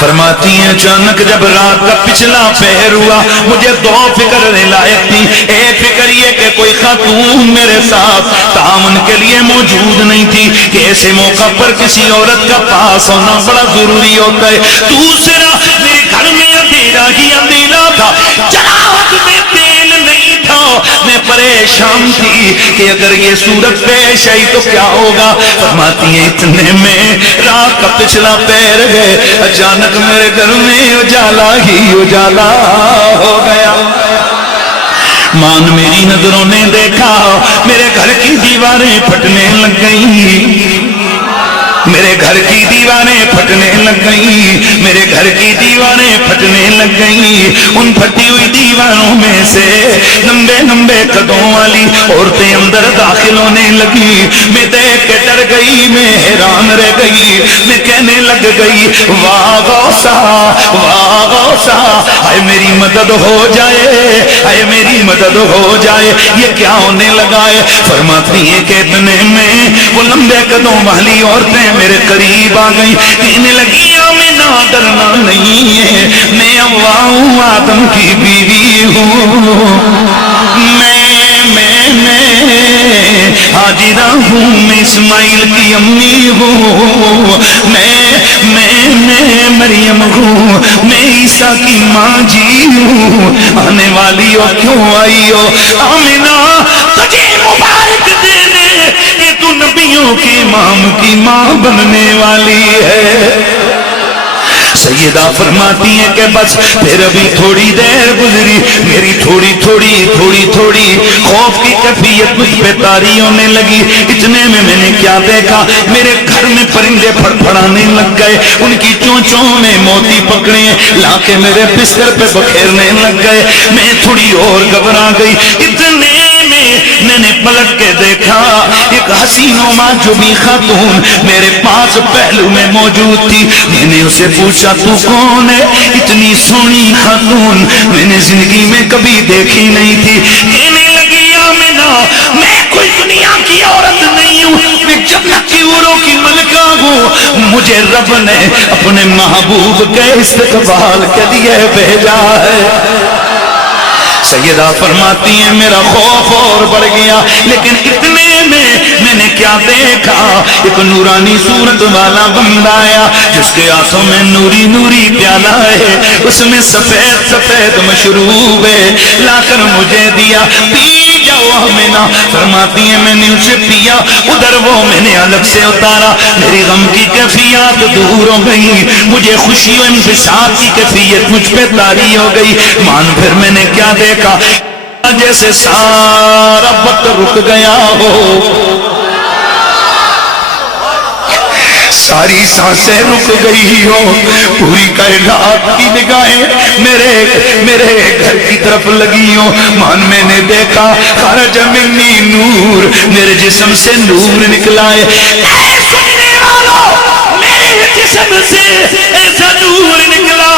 فرماتی ہیں اچانک جب رات کا پچھلا پہر ہوا مجھے دو فکر لائق تھی. ایک فکر یہ کہ کوئی خاتون میرے ساتھ تعاون کے لیے موجود نہیں تھی کہ ایسے موقع پر کسی عورت کا پاس ہونا بڑا ضروری ہوتا ہے. دوسرا میرے گھر میں اندھیرا ہی اندھیرا تھا, چراغ میں تیل نہیں تھا. میں پریشان تھی کہ اگر یہ صورت پیش آئی تو کیا ہوگا. فرماتی ہیں اتنے میں رات کا پچھلا پیر گئے, اچانک میرے گھر میں اجالا ہی اجالا ہو گیا. مان میری نظروں نے دیکھا میرے گھر کی دیواریں پھٹنے لگ گئیں, میرے گھر کی دیواریں پھٹنے لگ گئیں, میرے گھر کی دیواریں پھٹنے لگ گئیں. ان پھٹی ہوئی دیواروں میں سے لمبے لمبے قدوں والی عورتیں اندر داخل ہونے لگی. میں دیکھ کے ڈر گئی, میں حیران رہ گئی. میں کہنے لگ گئی واہ غوثا واہ غوثا, اے میری مدد ہو جائے, اے میری مدد ہو جائے. یہ کیا ہونے لگا ہے؟ فرماتی ہے کہ اتنے میں وہ لمبے قدوں والی عورتیں میرے قریب آ گئی. کہنے لگی آمینہ ڈرنا نہیں ہے, میں حوا ہوں آدم کی بیوی ہوں, میں حاجرہ ہوں, میں اسماعیل کی امی ہوں, میں مریم ہوں, میں عیسیٰ کی ماں جی ہوں. آنے والی ہو کیوں آئی ہو؟ آمینہ تجھے مبارک دینے کہ تو نبیوں کے امام کی ماں بننے والی ہے. سیدہ فرماتی ہیں کہ بس پھر ابھی تھوڑی دیر گزری, میری تھوڑی خوف کی کیفیت مجھ پہ طاری ہونے لگی. اتنے میں نے کیا دیکھا, میرے گھر میں پرندے پھڑپھڑانے لگ گئے. ان کی چونچوں میں موتی پکڑے لا کے میرے بستر پہ بکھیرنے لگ گئے. میں تھوڑی اور گھبرا گئی. اتنے میں نے پلٹ کے دیکھا ایک حسین و معجوبی خاتون میرے پاس پہلو میں موجود تھی. میں نے اسے پوچھا تو کون ہے؟ اتنی سونی خاتون میں نے زندگی میں کبھی دیکھی نہیں تھی. کہنے لگی آمینہ میں کوئی دنیا کی عورت نہیں ہوں, میں جنت کی حوروں کی ملکہ ہوں. مجھے رب نے اپنے محبوب کے استقبال کے لیے بھیجا ہے. سیدہ فرماتی ہیں میرا خوف اور بڑھ گیا, لیکن اتنے میں نے کیا دیکھا, ایک نورانی صورت والا بندہ آیا جس کے ہاتھوں میں نوری پیالہ ہے, اس میں سفید مشروب ہے, لا کر مجھے دیا. پی جاؤ آمینہ. فرماتی ہیں میں نے اسے پیا, ادھر وہ میں نے الگ سے اتارا. میری غم کی کیفیات دور ہو گئی, مجھے خوشی و انبساط کی کیفیت مجھ پہ طاری ہو گئی. مان پھر میں نے کیا دیکھا, جیسے سارا وقت رک گیا ہو, ساری سانسیں رک گئی ہو, پوری کائنات کی نگاہیں میرے گھر کی طرف لگی ہو. مان میں نے دیکھا خرج منی نور, میرے جسم سے نور نکلا ہے. اے سننے والوں, میرے جسم سے ایسا نور نکلا,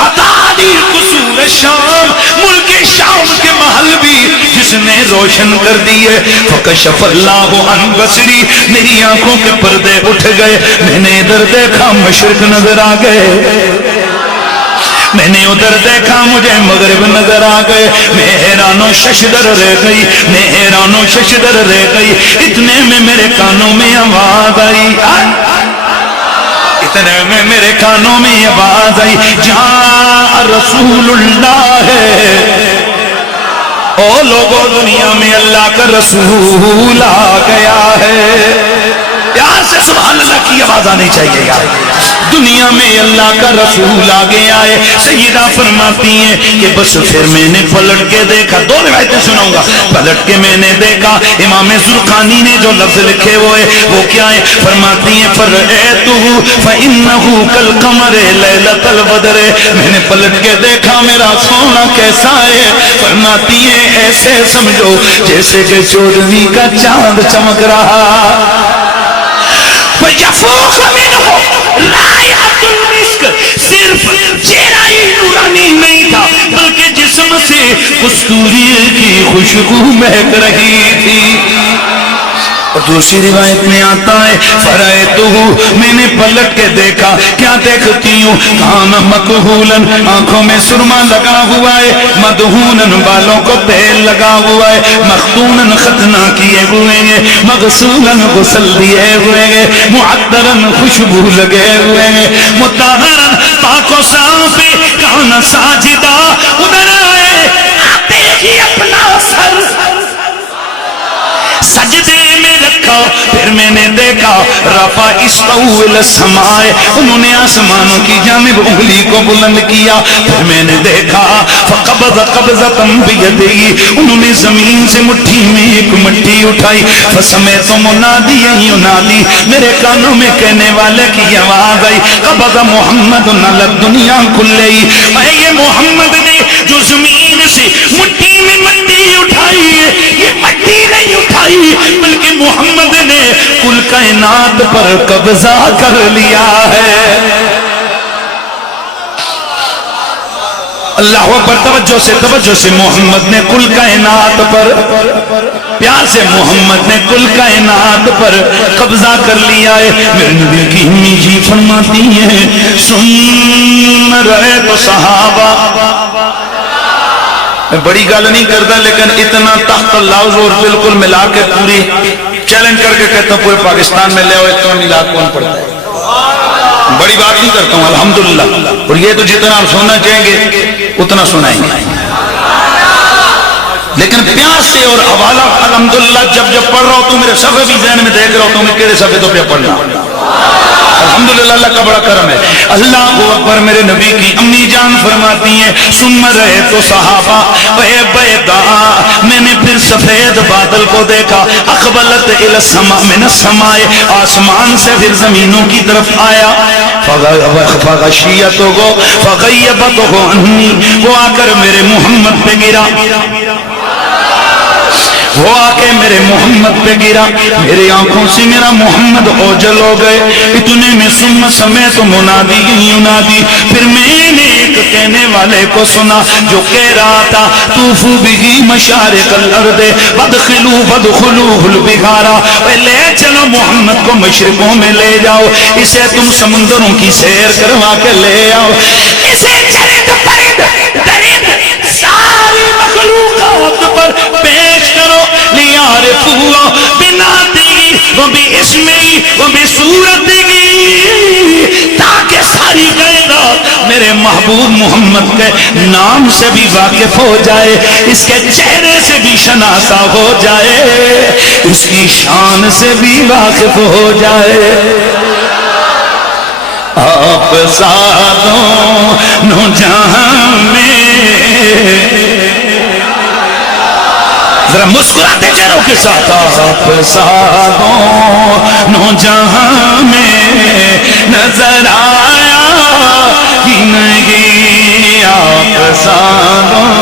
عطادی قصور شام, ملک شام کے محل بھی جس نے روشن کر دیے. فکشف اللہ عن بصری, میری آنکھوں کے پردے اٹھ گئے. میں نے ادھر دیکھا مشرق نظر آ گئے, میں نے ادھر دیکھا مجھے مغرب نظر آ گئے. میں حیران و ششدر رہ گئی, میں حیران و ششدر رہ گئی. اتنے میں میرے کانوں میں آواز آئی, اتنے میں میرے کانوں میں آواز آئی, جاء رسول اللہ ہے. او لوگوں, دنیا میں اللہ کا رسول آ گیا ہے. پیار سے سبحان اللہ کی آواز آنی چاہیے یار. دنیا میں اللہ کا رسول آگے آئے. سیدہ فرماتی ہیں کہ بس پھر میں نے پلٹ کے دیکھا, دو روایتیں سناؤں گا. پلٹ کے میں نے دیکھا امام زرقانی نے جو لفظ لکھے ہوئے وہ کیا ہے. فرماتی ہیں فرأیتہ فإنہ کالقمر لیلۃ البدر, میں نے پلٹ کے دیکھا میرا سونا کیسا ہے. فرماتی ہیں ایسے سمجھو جیسے کہ 14ویں کا چاند چمک رہا. وَيَفُوخَ مِنْهُ رَائِحَةُ الْمِسْكِ, صرف چہرہ ہی نورانی نہیں تھا بلکہ جسم سے کستوری کی خوشبو مہک رہی تھی. اور دوسری روایت میں آتا ہے فرائتہ، میں نے پلٹ کے دیکھا، کیا دیکھتی ہوں؟ کان مکحولن، آنکھوں میں سرما لگا ہوا ہے، مدہونن، بالوں کو تیل لگا ہوا ہے، مختونن، ختنہ کیے ہوئے ہیں، مغسولن، غسل دیے ہوئے ہیں، معطرن، خوشبو لگے ہوئے ہیں، مطہرن، پاک و صاف، کان ساجدہ، ادھر آئے آتے ہی اپنا سر سجدے میں رکھا، پھر میں نے دیکھا رفع استوى الى السماء، انہوں نے آسمانوں کی جانب انگلی کو بلند کیا، پھر میں نے دیکھا فقبض قبضة بيده، انہوں نے زمین سے مٹھی میں ایک مٹھی اٹھائی، فسمعت منادیا ینادی، میرے کانوں میں کہنے والے کی آواز آئی، قبض محمد علی الدنیا کلہا، اے یہ محمد نے جو زمین سے مٹھی میں مٹی اٹھائی ہے، یہ مٹی نہیں اٹھائی بلکہ محمد نے کل کائنات پر قبضہ کر لیا ہے۔ اللہ اکبر، توجہ سے محمد نے کل کائنات پر، پیار سے محمد نے کل کائنات پر قبضہ کر لیا ہے۔ میرے نبی کی امی جی فرماتی ہیں سن رہے تو صحابہ، میں بڑی گل نہیں کرتا لیکن اتنا تحت اللفظ اور بالکل ملا کے پوری چیلنج کر کے کہتا ہوں پورے پاکستان میں لے آؤ اتنا میلاد کون پڑھتا ہے؟ بڑی بات نہیں کرتا ہوں الحمدللہ، اور یہ تو جتنا آپ سننا چاہیں گے اتنا سنائیں گے، لیکن پیار سے اور حوالہ الحمدللہ جب پڑھ رہا ہوں تو میرے صفحے بھی ذہن میں دیکھ رہا ہوں تو میں کیڑے صفحے تو پہ پڑھنا، الحمدللہ اللہ کا بڑا کرم ہے۔ اللہ اکبر، میرے نبی کی امی جان فرماتی ہیں ثم رہے تو صحابہ اے بیدا، میں نے پھر سفید بادل کو دیکھا، اقبلت الی السماء من السماء، آسمان سے پھر زمینوں کی طرف آیا، فغشیتہ فغیبتہ عنی، وہ آ کر میرے محمد پہ گرا، وہ آ کے میرے محمد پہ گرا، میری آنکھوں سے میرا محمد اوجل ہو گئے، اتنے میں ثم سمعت منادی ینادی، پھر میں نے ایک کہنے والے کو سنا جو کہہ رہا تھا طوفوا بہ مشارق الارض وادخلوه البحار، لے چلو محمد کو مشرقوں میں لے جاؤ، اسے تم سمندروں کی سیر کروا کے لے آؤ، اسے چرند پرند درند ساری مخلوقات پر پیش کرو، لیعرفوا بنعتہ وباسمہ وبصورتہ، تاکہ ساری کائنات میرے محبوب محمد کے نام سے بھی واقف ہو جائے، اس کے چہرے سے بھی شناسا ہو جائے، اس کی شان سے بھی واقف ہو جائے۔ آپ ساتوں نو جہاں میں، ذرا مسکراتے چہروں کے ساتھ، آپ ساتوں نو جہاں میں نظر آیا ہی نہیں، آپ ساتوں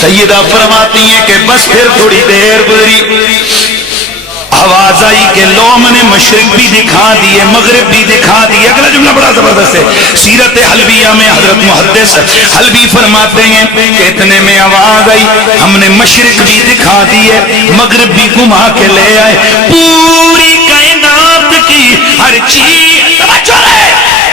سیدہ فرماتی ہیں کہ بس پھر تھوڑی دیر گزری، آواز آئی کہ لو میں نے مشرق بھی دکھا دیے مغرب بھی دکھا دیے۔ اگلا جملہ بڑا زبردست ہے، سیرت حلبیہ میں حضرت محدث حلبی فرماتے ہیں کہ اتنے میں آواز آئی ہم نے مشرق بھی دکھا دیے مغرب بھی گھما کے لے آئے، پوری کائنات کی ہر چیز،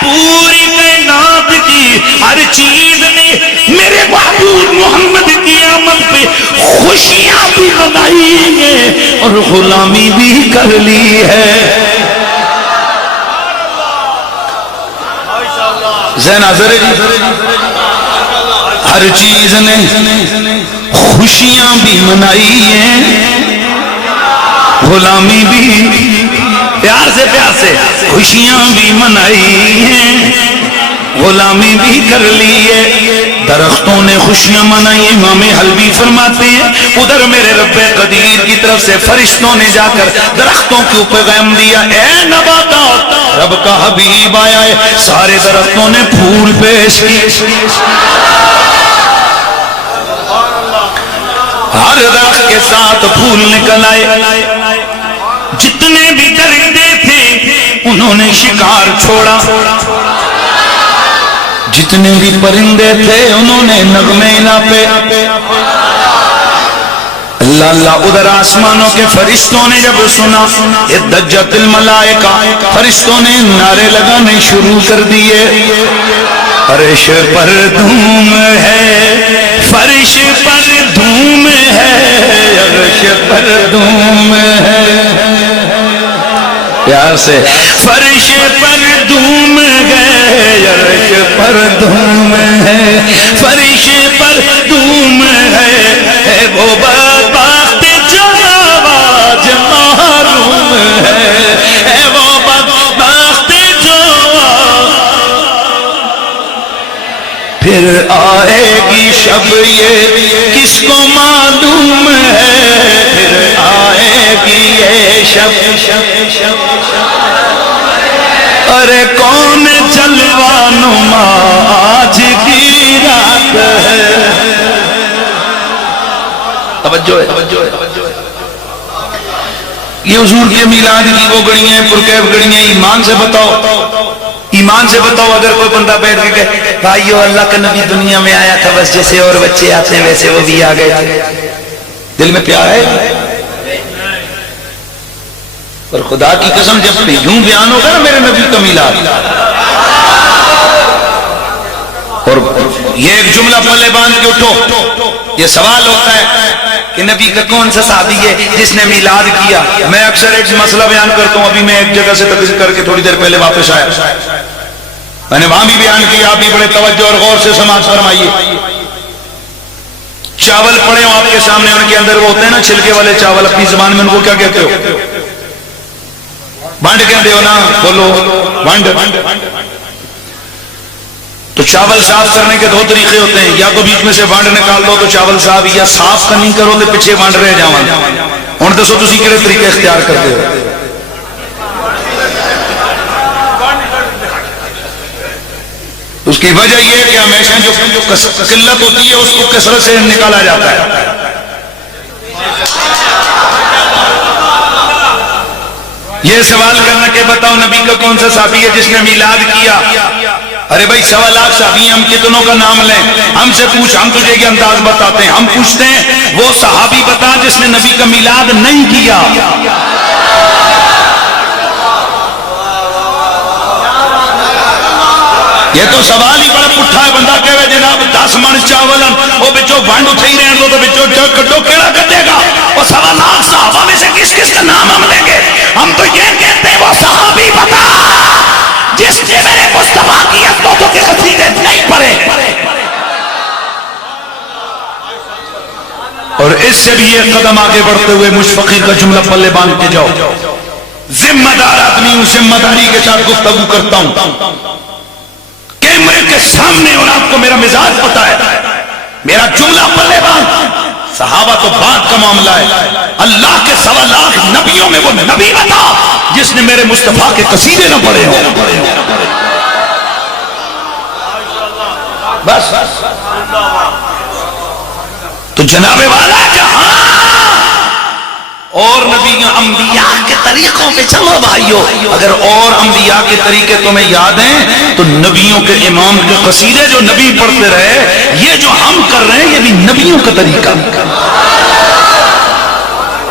پوری کائنات کی ہر چیز نے میرے محبوب محمد کی آمد پہ خوشیاں بھی منائی ہیں اور غلامی بھی کر لی ہے۔ ذہن حاضر ہے جی، ہر چیز نے خوشیاں بھی منائی ہیں، غلامی بھی، پیار سے خوشیاں بھی منائی ہیں، غلامی بھی کر لی ہے۔ درختوں نے خوشیاں منائی. امام حلبی فرماتے ہیں ادھر میرے رب قدیر کی طرف سے فرشتوں نے جا کر درختوں کے اوپر پیغام دیا, اے نباتات, رب کا حبیب آیا ہے. سارے درختوں نے پھول پیش کیے, ہر درخت کے ساتھ پھول نکل آئے. جتنے بھی درندے تھے انہوں نے شکار چھوڑا, جتنے بھی پرندے تھے انہوں نے نغمے ناپے. اللہ اللہ. ادھر آسمانوں کے فرشتوں نے جب سنا دجت الملائکہ, فرشتوں نے نعرے لگانے شروع کر دیے, فرش پر دھوم ہے, فرش پر دھوم ہے, عرش پر دھوم ہے. پیار سے, فرش پر دھوم ہے, عرش پر دھوم ہے, فرش پر دھوم ہے, وہ بدبخت جو آواز محروم ہے, وہ بدبخت جو پھر آئے گی شب یہ کس کو معلوم ہے, پھر آئے گی یہ شب. ارے کون جلوہ نما آج کی رات ہے. توجہ ہے. یہ حضور کے میلاد کی وہ گھڑیاں پرکیف گھڑیاں. ایمان سے بتاؤ, ایمان سے بتاؤ, اگر کوئی بندہ بیٹھ کے کہے بھائیو اللہ کا نبی دنیا میں آیا تھا, بس جیسے اور بچے آتے ہیں ویسے وہ بھی آ گئے تھے, دل میں پیار ہے؟ اور خدا کی قسم جب یوں بیان ہوگا نا میرے نبی کا میلاد, اور یہ ایک جملہ پلے باندھ کے اٹھو, یہ سوال ہوتا ہے کہ نبی کا کون سا صحابی ہے جس نے میلاد کیا. میں اکثر ایک مسئلہ بیان کرتا ہوں, ابھی میں ایک جگہ سے تقریر کر کے تھوڑی دیر پہلے واپس آیا, میں نے وہاں بھی بیان کیا, آپ بھی بڑے توجہ اور غور سے سماعت فرمائیے. چاول پڑے ہوں آپ کے سامنے, ان کے اندر وہ ہوتے ہیں نا چھلکے والے چاول, اپنی زبان میں ان کو کیا کہتے ہو؟ بانڈ کہتے ہو نا, بولو بانڈ. تو چاول صاف کرنے کے دو طریقے ہوتے ہیں, یا تو بیچ میں سے بانڈ نکال دو تو چاول صاف, یا صاف نہیں کرو تو پیچھے بانڈ رہ جاؤں. ہوں دسو تسی کہڑے طریقے اختیار کرتے ہو؟ اس کی وجہ یہ ہے کہ ہمیشہ جو قلت ہوتی ہے اس کو کثرت سے نکالا جاتا ہے. یہ سوال کرنا کہ بتاؤ نبی کا کون سا صحابی ہے جس نے میلاد کیا؟ ارے بھائی 1.25 لاکھ صحابی, ہم کتنوں کا نام لیں؟ ہم سے پوچھ, ہم تجھے یہ انداز بتاتے ہیں. ہم پوچھتے ہیں وہ صحابی بتا جس نے نبی کا میلاد نہیں کیا. یہ تو سوال ہی بڑا پٹھا ہے. بندہ کہے جناب 10 من چاول وہ بچوں بانڈ اٹھے ہی رہن دو تو بچوں کٹو کیڑا کٹے گا. وہ 1.25 لاکھ صحابہ میں سے کس کس کا نام ہم لیں گے؟ ہم تو یہ کہتے ہیں وہ صحابی بتا جس نے میرے مصطفیٰ کی عظمتوں کے قصیدے نہیں پڑھے. اور اس سے بھی ایک قدم آگے بڑھتے ہوئے مجھ فقیر کا جملہ پلے باندھ کے جاؤ. ذمہ دار آدمی ہوں, ذمہ داری کے ساتھ گفتگو کرتا ہوں. کیمرے کے سامنے اور آپ کو میرا مزاج پتا ہے, میرا جملہ پلے باندھ. صحابہ تو بات کا معاملہ ہے, اللہ کے 1.25 لاکھ نبیوں میں وہ نبی بتا جس نے میرے مصطفیٰ کے قصیدے نہ پڑھے ہوں. بس تو جناب والا جہاں اور نبی انبیاء کے طریقوں پہ چلو بھائیو. اگر اور انبیاء کے طریقے تمہیں یاد ہیں تو نبیوں کے امام کے قصیدے جو نبی پڑھتے رہے, یہ جو ہم کر رہے ہیں یہ بھی نبیوں کا طریقہ.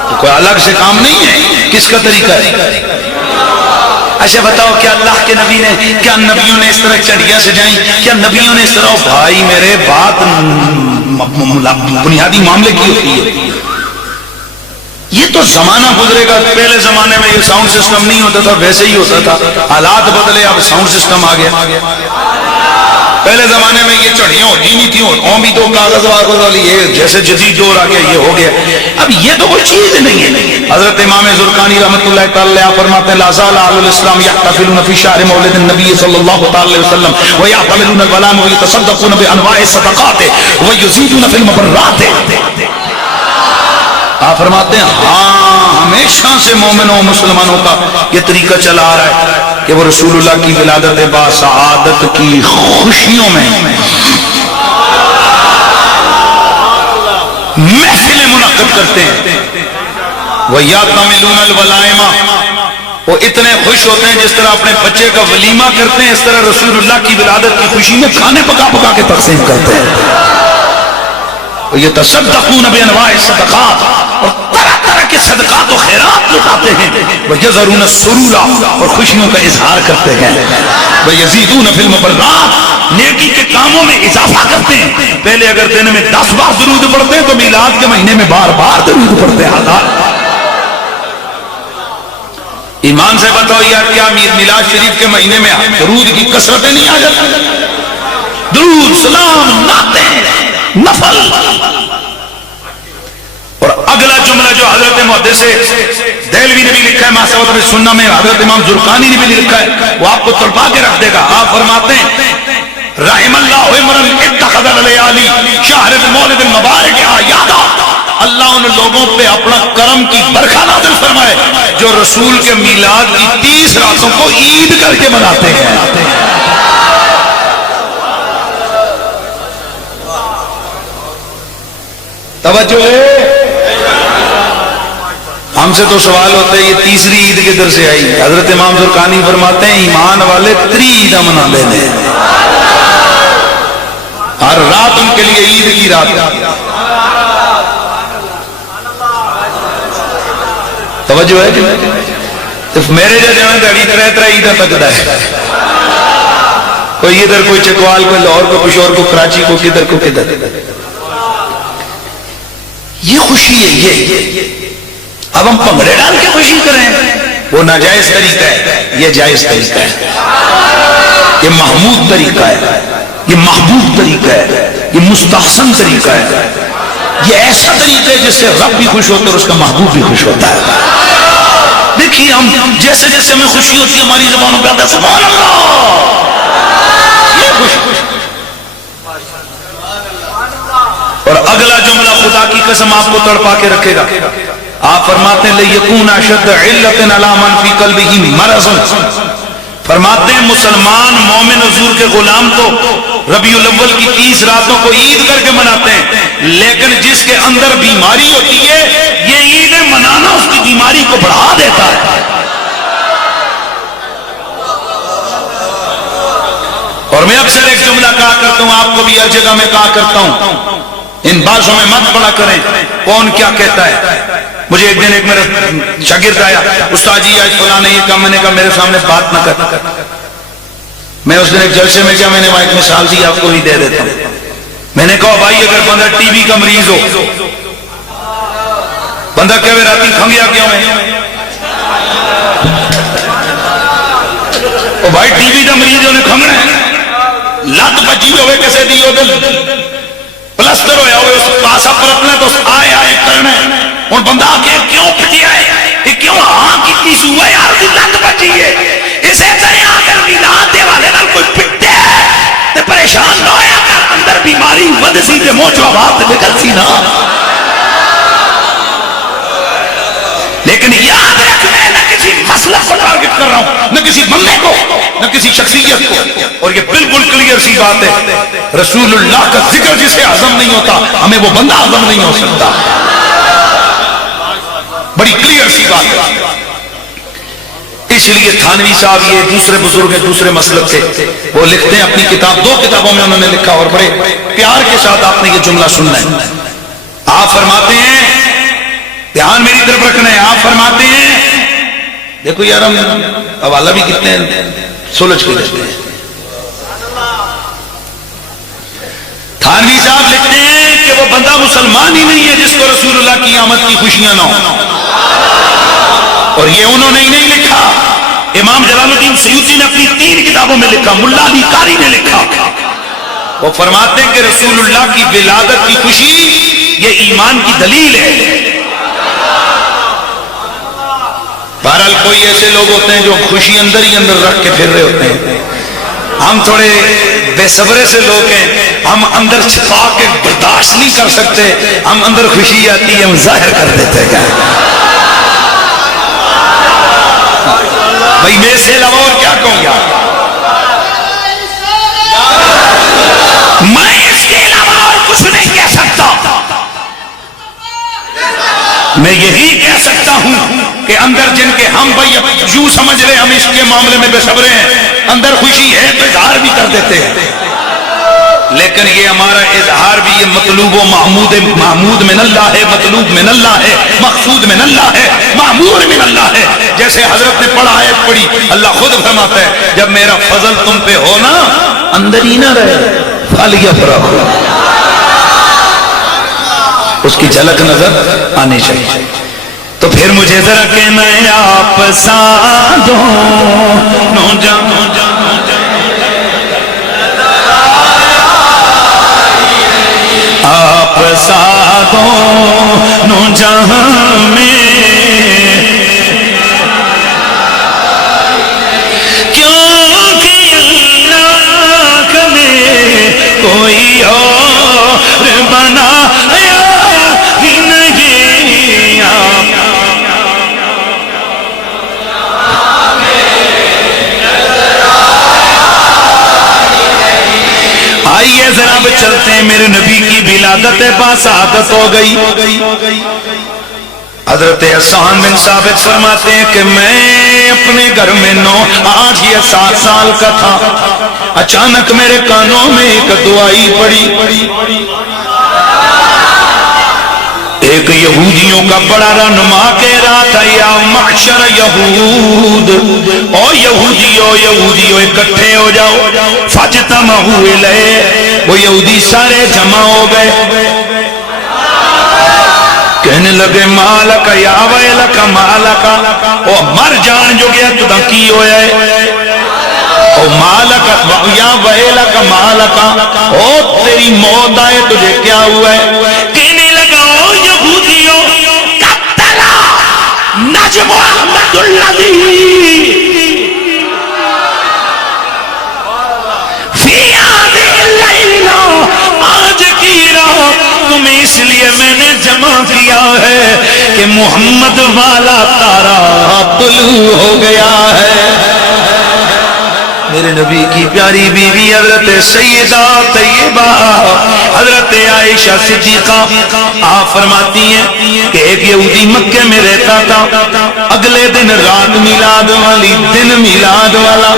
تو کوئی الگ سے کام نہیں ہے, کس کا طریقہ ہے؟ اچھا بتاؤ, کیا اللہ کے نبی نے, کیا نبیوں نے اس طرح چڑیاں سجائیں؟ کیا نبیوں نے اس طرح؟ بھائی میرے بات بنیادی معاملے کی ہوتی ہے. یہ تو زمانہ گزرے گا. پہلے زمانے میں یہ ساؤنڈ سسٹم نہیں ہوتا تھا, ویسے ہی ہوتا تھا. حالات بدلے, اب ساؤنڈ سسٹم آ گیا. پہلے زمانے میں یہ چڑھیاں ہوتی نہیں تھیں، بھی تو کاغذ واغذ والی، یہ جیسے جدید دور آ گیا یہ ہو گیا، اب یہ تو کوئی چیز نہیں ہے۔ حضرت امام زرقانی رحمۃ اللہ تعالی علیہ فرماتے ہیں لا زال اہل الاسلام یحتفلون فی شہر مولد النبی صلی اللہ تعالی علیہ وسلم ویعتمدون الغلام ویتصدقون بانواع الصدقات ویزیدون فی المبرات۔ آپ فرماتے ہیں ہاں ہمیشہ سے مومنوں مسلمانوں کا یہ طریقہ چلا آ رہا ہے کہ وہ رسول اللہ کی ولادت با سعادت کی خوشیوں میں محفلیں منعقد کرتے ہیں۔ وَيَعْتَمِلُونَ الْوَلَائِمَ، وہ اتنے خوش ہوتے ہیں جس طرح اپنے بچے کا ولیمہ کرتے ہیں، اس طرح رسول اللہ کی ولادت کی خوشی میں کھانے پکا پکا کے تقسیم کرتے ہیں۔ وَيَتَصَدَّقُونَ بِأَنْوَاعِ الصَّدَقَاتِ، اور طرح طرح کے صدقات و خیرات لٹاتے ہیں۔ وَيَذَرُونَ السُّرُورَ، اور خوشیوں کا اظہار کرتے ہیں۔ وَيَزِيدُونَ فِي الْمُبَرَّاتِ، نیکی کے کاموں میں اضافہ کرتے ہیں۔ پہلے اگر دن میں 10 بار درود پڑھتے ہیں تو میلاد کے مہینے میں بار بار درود پڑھتے ہیں۔ ایمان سے بتاؤ یار کیا میلاد شریف کے مہینے میں درود کی کثرتیں نہیں آ جاتی؟ درود، سلام، نعتیں، نفل۔ اور اگلا جملہ جو حضرت محدث دہلوی نے بھی لکھا ہے ماسوات السنہ میں، حضرت امام زرقانی نے بھی لکھا ہے، وہ آپ کو تڑپا کے رکھ دے گا۔ آپ فرماتے ہیں رحم اللہ امرا اتخذ اللیالی شہر المولد المبارک اعیادا، اللہ ان لوگوں پہ اپنا کرم کی برکھا نازل فرمائے جو رسول کے میلاد کی 30 راتوں کو عید کر کے مناتے ہیں۔ توجہ ہے؟ ہم سے تو سوال ہوتا ہے یہ تیسری عید کدھر سے آئی؟ حضرت امام زرقانی فرماتے ہیں ایمان والے 3 عیدیں منا لینے، ہر رات ان کے لیے عید کی رات۔ توجہ ہے کہ میرے جیسے میں دہڑی طرح عیدیں تکتا ہے، کوئی ادھر، کوئی چکوال، کوئی لاہور، کوئی پشور، کو کراچی، کو کدھر کو کدھر۔ یہ خوشی ہے، یہ اب ہم پنگڑے ڈال کے خوشی کریں، وہ ناجائز طریقہ ہے، یہ جائز طریقہ ہے، یہ محمود طریقہ ہے، یہ محبوب طریقہ ہے، یہ مستحسن طریقہ ہے، یہ ایسا طریقہ ہے جس سے رب بھی خوش ہوتا ہے اور اس کا محبوب بھی خوش ہوتا ہے۔ دیکھیے ہم جیسے جیسے ہمیں خوشی ہوتی ہے ہماری زبانوں پہ آتا ہے سبحان اللہ، یہ خوشی۔ اور اگلا جملہ خدا کی قسم آپ کو تڑپا کے رکھے گا۔ آپ فرماتے ہیں لِيَكُونَ أَشَدَّ عِلَّةٍ عَلَىٰ مَنْ فِي قَلْبِهِ مَرَضٌ، فرماتے ہیں مسلمان مومن حضور کے غلام تو ربیع الاول کی 30 راتوں کو عید کر کے مناتے ہیں، لیکن جس کے اندر بیماری ہوتی ہے یہ عیدیں منانا اس کی بیماری کو بڑھا دیتا ہے۔ اور میں اکثر ایک جملہ کہا کرتا ہوں، آپ کو بھی ہر جگہ میں کہا کرتا ہوں، ان بازوں میں مت پڑا کریں کون کیا کہتا ہے۔ مجھے ایک دن ایک میرا شاگرد آیا، استاد جی آج فلاں نے یہ کہا، میں نے کہا میرے سامنے بات نہ کر۔ میں اس دن ایک جلسے میں کیا میں نے وہاں ایک مثال دی، آپ کو بھی دے دیتا ہوں۔ میں نے کہا بھائی اگر بندہ ٹی بی کا مریض ہو، بندہ کہے راتی کھنگیا کیوں ہے؟ او بھائی ٹی بی کا مریض انہیں کھنگنا ہے، لت بچی ہوئے کسے دی ہو دل پلسٹر ہویا ہوئے اس پاسا پر اپنا تو آئے آئے کرنا ہے، اور بندہ آکے کیوں پٹیا ہے، یہ کیوں ہاں کتنی سوہ یار دی لت بچی ہے، اسے طرح آگر میلاد دے والے نال کوئی پٹے ہے تے پریشان نہ ہویا کر، اندر بیماری ود سی تے موچ آواز نکل سی نا۔ لیکن یاد رکھ میں نہ کسی مسئلہ کو ٹارگٹ کر رہا ہوں، نہ کسی بندے کو، نہ کسی شخصیت کو، اور یہ بالکل کلیئر سی بات ہے، رسول اللہ کا ذکر جسے ہضم نہیں ہوتا ہمیں وہ بندہ ہضم نہیں ہو سکتا، بڑی کلیئر سی بات ہے۔ اس لیے تھانوی صاحب یہ دوسرے بزرگ دوسرے مسلک سے وہ لکھتے ہیں اپنی کتاب، 2 کتابوں میں انہوں نے لکھا اور بڑے پیار کے ساتھ آپ نے یہ جملہ سننا ہے۔ آپ فرماتے ہیں، دھیان میری طرف رکھنا ہے، آپ فرماتے ہیں دیکھو یار ہم حوالہ بھی کتنے سلجھ کے دیتے ہیں۔ تھانوی صاحب لکھتے ہیں کہ وہ بندہ مسلمان ہی نہیں ہے جس کو رسول اللہ کی آمد کی خوشیاں نہ ہوں، اور یہ انہوں نے ہی نہیں لکھا، امام جلال الدین سیوطی نے اپنی 3 کتابوں میں لکھا، ملا علی قاری نے لکھا، وہ فرماتے ہیں کہ رسول اللہ کی ولادت کی خوشی یہ ایمان کی دلیل ہے۔ بہرحال کوئی ایسے لوگ ہوتے ہیں جو خوشی اندر ہی اندر رکھ کے پھر رہے ہوتے ہیں، ہم تھوڑے بے صبرے سے لوگ ہیں، ہم اندر چھپا کے برداشت نہیں کر سکتے، ہم اندر خوشی آتی ہے ہم ظاہر کر دیتے ہیں۔ بھائی میں سے علاوہ اور کیا کہوں گا، میں اس کے علاوہ اور کچھ نہیں کہہ سکتا، میں یہی کہہ سکتا ہوں کہ اندر جن کے ہم بھائی یوں سمجھ رہے ہم اس کے معاملے میں بے صبرے ہیں، اندر خوشی ہے تو اظہار بھی کر دیتے ہیں، لیکن یہ ہمارا اظہار بھی یہ مطلوب و محمود من اللہ ہے، مطلوب من اللہ ہے، مقصود من اللہ ہے، معمور من اللہ ہے۔ جیسے حضرت نے پڑھا آیت پڑھی، اللہ خود فرماتا ہے جب میرا فضل تم پہ ہو نا اندر ہی نہ رہے فَلْيَفْرَحُوا، اس کی جھلک نظر آنی چاہیے۔ تو پھر مجھے ذرا کہنا ہے آپ سادوں نو جانو آپ سادوں نو جہاں میں کیونکہ اللہ کبھی کوئی اور بنایا ہی نہیں آپ۔ آئیے ذرا اب چلتے ہیں، میرے نبی کی ولادت باسعادت ہو گئی۔ حضرت حسان بن ثابت فرماتے ہیں کہ میں اپنے گھر میں 8 یا 7 سال کا تھا، اچانک میرے کانوں میں ایک دعائی پڑی، ایک یہودیوں کا بڑا رہنما کہہ رہا تھا یا معشر یہود، او یہودیو اکٹھے ہو جاؤ، فاجتمعوا الیہ، وہ یہودی سارے جمع ہو گئے، کہنے لگے مالک یا ویلک مالک، او مر جان جو گیا تو کی ہویا ہے، او مالک یا ویلک مالک، او تیری موت آئے تجھے کیا ہوا ہے، کہنے لگا او یہودیو قتلا نجم احمد الذی فی هذه اللیلہ، آج کی رات تمہیں اس لیے میں نے جمع کیا ہے کہ محمد والا تارا طلوع ہو گیا ہے۔ میرے نبی کی پیاری بیوی حضرت سیدہ طیبہ حضرت عائشہ صدیقہ آپ فرماتی ہیں کہ ایک یہودی مکے میں رہتا تھا، اگلے دن رات میلاد والی دن میلاد والا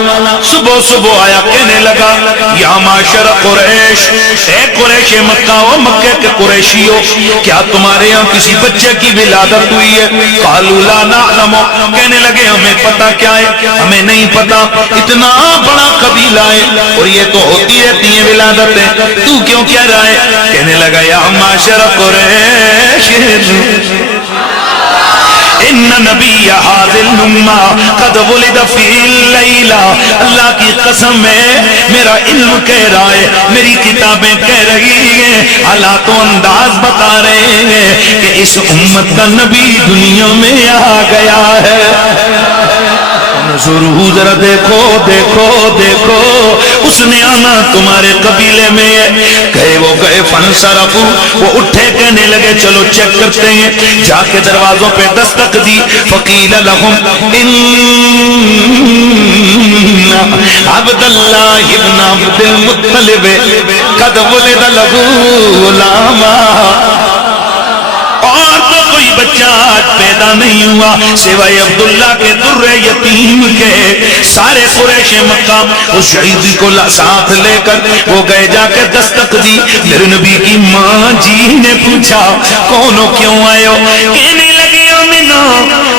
صبح آیا، کہنے لگا یا معاشر قریش، اے قریش مکہ و مکے کے قریشیو، کیا تمہارے یہاں کسی بچے کی ولادت ہوئی ہے؟ قالوا لا نعلم، کہنے لگے ہمیں پتہ کیا ہے، ہمیں نہیں پتہ، اتنا بڑا قبیلہ ہے اور یہ تو ہوتی رہتی ہیں ولادتیں، تو کیوں کہہ رہا ہے؟ کہنے لگا یا معاشر قریش ان نبی هذه الامہ قد ولد فی اللیلہ، اللہ کی قسم ہے میرا علم کہہ رہا ہے، میری کتابیں کہہ رہی ہیں، حالات و انداز بتا رہے ہیں کہ اس امت کا نبی دنیا میں آ گیا ہے۔ ضرور ذرا دیکھو دیکھو دیکھو، اس نے آنا تمہارے قبیلے میں ہے۔ گئے وہ گئے فنصرفو، وہ اٹھے کہنے لگے چلو چیک کرتے ہیں، جا کے دروازوں پہ دستک دی، فقیل لہم ان عبداللہ ابن عبد المطلب قد ولد لہو غلاما، اور تو کوئی بچہ آج پیدا نہیں ہوا سوائے عبداللہ کے در یتیم کے۔ سارے قریش مکہ اس شہیدی کو ساتھ لے کر وہ گئے، جا کے دستک دی، میرے نبی کی ماں جی نے پوچھا کون ہو، کیوں آئے ہو؟ کہنے لگے آمنہ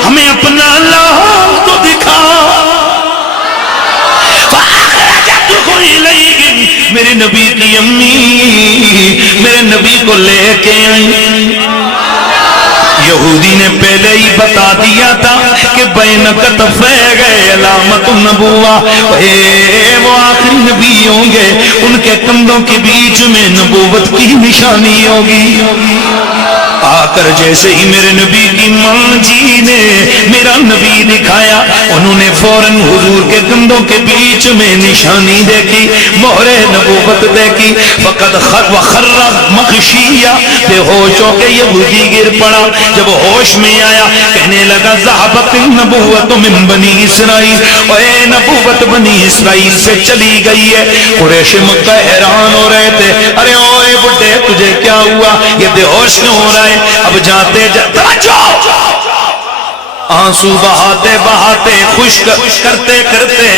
ہمیں اپنا لال تو دکھا، فَأَخْرَجَتْهُ إِلَيْهِمْ، میرے نبی کی امی میرے نبی کو لے کے آئی۔ یہودی نے پہلے ہی بتا دیا تھا کہ بین کتفے گئے علامت النبوہ، وہ آخری نبی ہوں گے، ان کے کندھوں کے بیچ میں نبوت کی نشانی ہوگی۔ آ کر جیسے ہی میرے نبی کی ماں جی نے میرا نبی دکھایا، انہوں نے فوراً حضور کے کندھوں کے بیچ میں نشانی دیکھی، مہر نبوت دیکھی۔ فقط خر مغشیہ، بے ہوش ہو کے یہودی گر پڑا۔ جب ہوش میں آیا کہنے لگا ذہبت النبوۃ من بنی اسرائیل، اے نبوت بنی اسرائیل سے چلی گئی ہے۔ قریش مکہ حیران ہو رہے تھے، ارے اوے بڈھے تجھے کیا ہوا، یہ بے ہوش کیوں ہو رہا ہے؟ اب جاتے آنسو بہاتے بہاتے، خشک کرتے کرتے،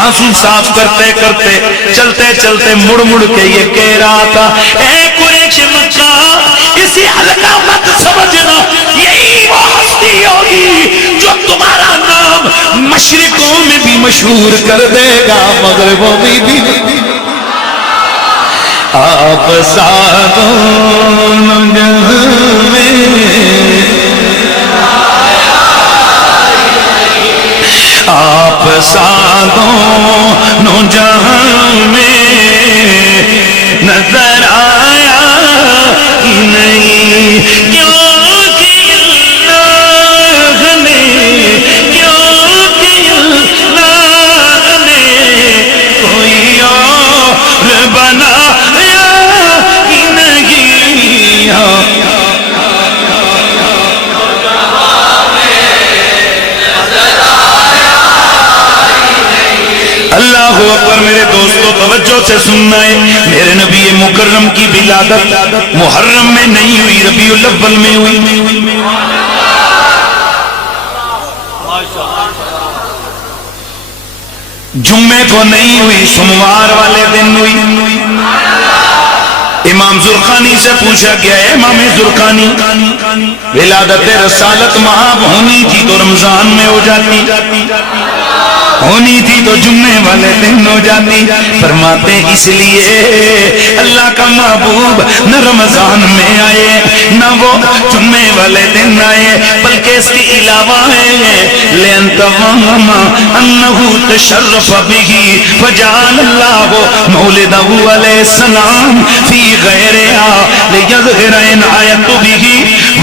آنسو صاف کرتے کرتے، چلتے چلتے مڑ مڑ کے یہ کہہ رہا تھا، اے قریش مکہ، اسی حلقہ مت سمجھنا، یہی وہ ہستی ہوگی جو تمہارا نام مشرقوں میں بھی مشہور کر دے گا، مغربوں میں بھی۔ آپ سادوں میں آپ سادوں جہاں میں نظر آیا ہی نہیں، کیونکہ اللہ نے کوئی اور بنایا ہی نہیں۔ اللہ اکبر۔ میرے دوستو توجہ سے سننا ہے، میرے نبی مکرم کی ولادت محرم میں نہیں ہوئی، ربیع الاول میں ہوئی۔ جمعے کو نہیں ہوئی، سوموار والے دن ہوئی۔ امام زرقانی سے پوچھا گیا ہے، امام زرقانی، ولادت رسالت مہاب ہونی تھی تو رمضان میں ہو جاتی، ہونی تھی تو جمعے والے دن ہو جاتی۔ فرماتے اس لیے اللہ کا محبوب نہ رمضان میں آئے نہ وہ جمعے والے دن آئے، بلکہ اس کے علاوہ ہے لِأَنْتَوَامَ أَنَّهُ تَشَرَّفَ بِهِ فَجَعَلَ اللَّهُ مَوْلِدَهُ عَلَيْهِ السَّلَامِ فِي غَيْرِهَا لِيَظْهِرَ عِنَایَتُهُ بِهِ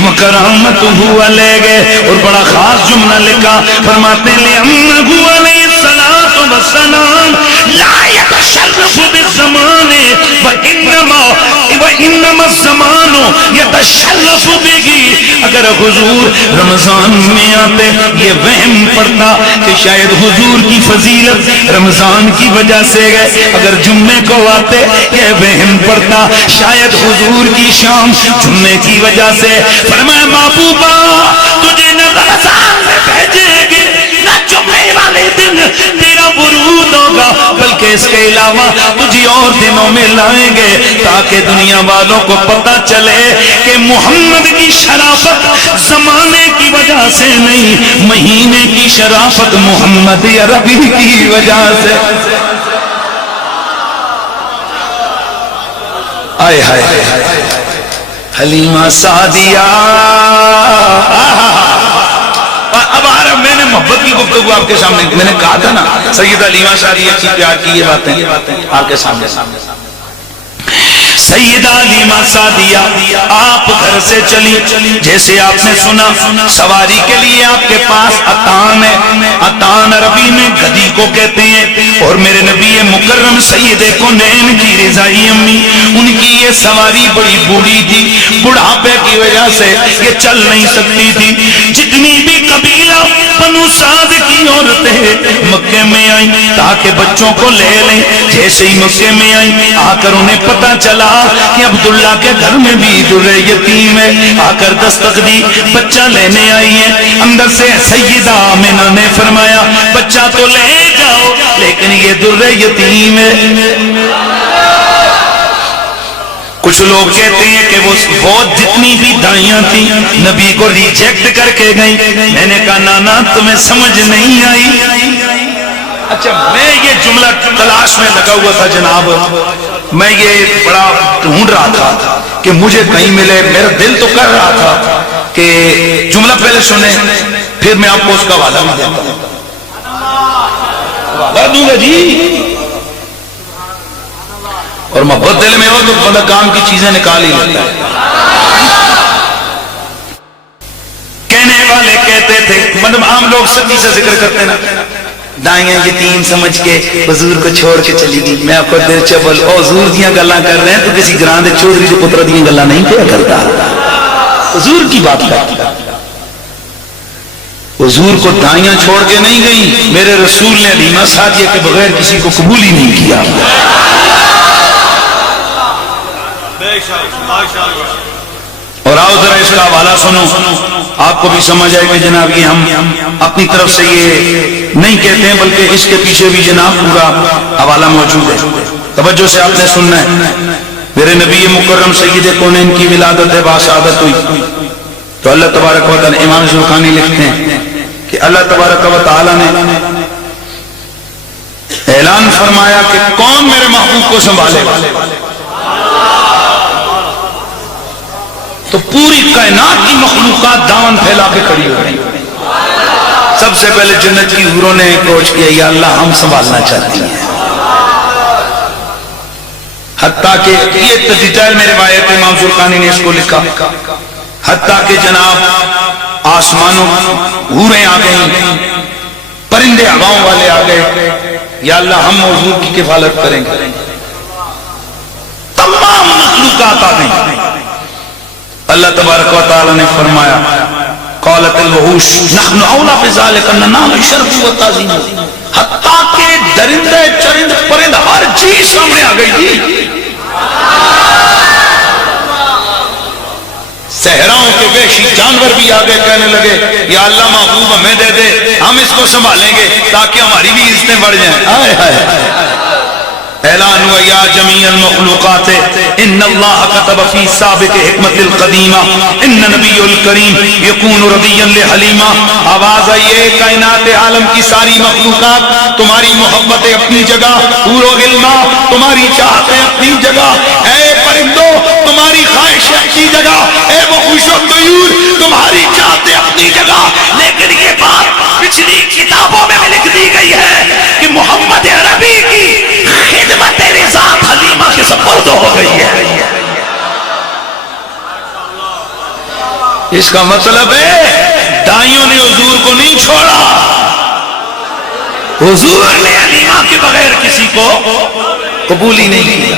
وَكَرَامَتُهُ عَلَيْهِ۔ اور بڑا خاص جملہ لکھا، فرماتے لِأَنَّهُ عَلَيْهِ الصلاة والسلام لا يتشرف بالزمان وإنما الزمان يتشرف به۔ اگر حضور رمضان میں آتے یہ وہم پڑتا کہ شاید حضور کی فضیلت رمضان کی وجہ سے گئے، اگر جمعے کو آتے یہ وہم پڑتا شاید حضور کی شام جمعے کی وجہ سے۔ فرمایا محبوبہ تجھے نہ رمضان میں بھیجیں گے نہ جمعے والے دن تیرا ورود ہوگا، بلکہ اس کے علاوہ تجھے اور دنوں میں لائیں گے تاکہ دنیا والوں کو پتہ چلے کہ محمد کی شرافت زمانے کی وجہ سے نہیں، مہینے کی شرافت محمد عربی کی وجہ سے۔ آئے ہائے حلیمہ سعدیہ۔ اب آ رہا میں نے محبت کی گفتگو آپ کے سامنے، میں نے کہا تھا نا سیدہ حلیمہ سعدیہ کی پیار کی یہ باتیں آپ کے سامنے۔ سیدہ حلیمہ سعدیہ آپ گھر سے چلی، جیسے آپ نے سنا سواری کے لیے آپ کے پاس اتان ہے، اتان عربی میں گدھی کو کہتے ہیں، اور میرے نبی مکرم سید کونین کی رضائی امی، ان کی یہ سواری بڑی بوڑھی تھی، بڑھاپے کی وجہ سے یہ چل نہیں سکتی تھی۔ جتنی بھی قبیلہ بنو سعد کی عورتیں مکے میں آئیں تاکہ بچوں کو لے لیں، جیسے ہی مکے میں آئیں آ کر انہیں پتہ چلا کہ عبداللہ کے گھر میں بھی در یتیم ہے، آ کر دستک دی، بچہ لینے آئی ہے۔ اندر سے سیدہ آمنہ نے فرمایا بچہ تو لے جاؤ لیکن یہ در یتیم ہے۔ کچھ لوگ کہتے ہیں کہ وہ جتنی بھی دائیاں تھیں نبی کو ریجیکٹ کر کے گئیں۔ میں نے کہا نانا تمہیں سمجھ نہیں آئی۔ اچھا میں یہ جملہ تلاش میں لگا ہوا تھا جناب، میں یہ بڑا ڈھونڈ رہا تھا کہ مجھے کہیں ملے، میرا دل تو کر رہا تھا کہ جملہ پہلے سنیں پھر میں آپ کو اس کا حوالہ بھی دیتا ہوں. حوالہ دوں گا جی. اور محبت دل میں ہو تو بندہ کام کی چیزیں نکال ہی لیتا ہے. کہنے والے کہتے تھے، مطلب عام لوگ سچی سے ذکر کرتے نا، دائیں یتیم سمجھ کے حضور کو چھوڑ کے چلی گئی. میں آپ کو دل چبل حضور دیاں گلاں کر رہے ہیں تو کسی گران دے چودھری کے پتر دیاں گلاں نہیں کیا کرتا، حضور کی بات کرتا. حضور کو دائیاں چھوڑ کے نہیں گئی، میرے رسول نے حلیمہ سعدیہ کے بغیر کسی کو قبول ہی نہیں کیا. اور آؤ ذرا اس کا حوالہ سنو، آپ کو بھی سمجھ آئے کہ جناب یہ ہم اپنی طرف سے یہ نہیں کہتے ہیں بلکہ اس کے پیچھے بھی جناب پورا حوالہ موجود ہے. توجہ سے آپ نے سننا ہے. میرے نبی مکرم سید کونین کی ولادت ہے، باسعادت ہوئی تو اللہ تبارک و تعالی، امام زرقانی لکھتے ہیں کہ اللہ تبارک و تعالی نے اعلان فرمایا کہ کون میرے محبوب کو سنبھالے گا. تو پوری کائنات کی مخلوقات دامن پھیلا کے کھڑی ہو گئی. سب سے پہلے جنت کی حوروں نے اپروچ کیا، یا اللہ ہم سنبھالنا چاہتی ہیں. حتیٰ کہ یہ ڈیٹیل میں روایت امام زرقانی نے اس کو لکھا، حتیٰ کہ جناب آسمانوں حوریں آ گئیں، پرندے ہواؤں والے آ گئے، یا اللہ ہم حضور کی کفالت کریں گے. تمام مخلوقات آ گئیں. اللہ تبارک و تعالی نے فرمایا، قالت الوحوش نحن اولا بذالک ننال شرف و تعظیم. حتیٰ کہ درندے چرند پرند ہر چیز سامنے آ گئی تھی. صحراؤں کے وحشی جانور بھی آگے کہنے لگے، یا اللہ محبوب ہمیں دے دے، ہم اس کو سنبھالیں گے تاکہ ہماری بھی عزتیں بڑھ جائیں. آئے آئے. اعلان ہوا، یا جمیع المخلوقات ان اللہ کتب فی سابق حکمت القدیمہ ان نبی الکریم یکون رضیا لحلیمہ. آواز آئیے کائنات عالم کی ساری مخلوقات، تمہاری محبتیں اپنی جگہ، حور و غلماں تمہاری چاہتیں اپنی جگہ، اے پرندوں تمہاری خواہشیں اپنی جگہ، اے وحوش و طیور تمہاری چاہتیں اپنی جگہ. لیکن یہ بات پچھلی کتابوں میں لکھ دی گئی ہے کہ محمد عربی کی خدمت رضا حلیمہ کے سپرد ہو گئی ہے. اس کا مطلب ہے دائیوں نے حضور کو نہیں چھوڑا، حضور نے حلیمہ کے بغیر کسی کو قبول ہی نہیں کیا.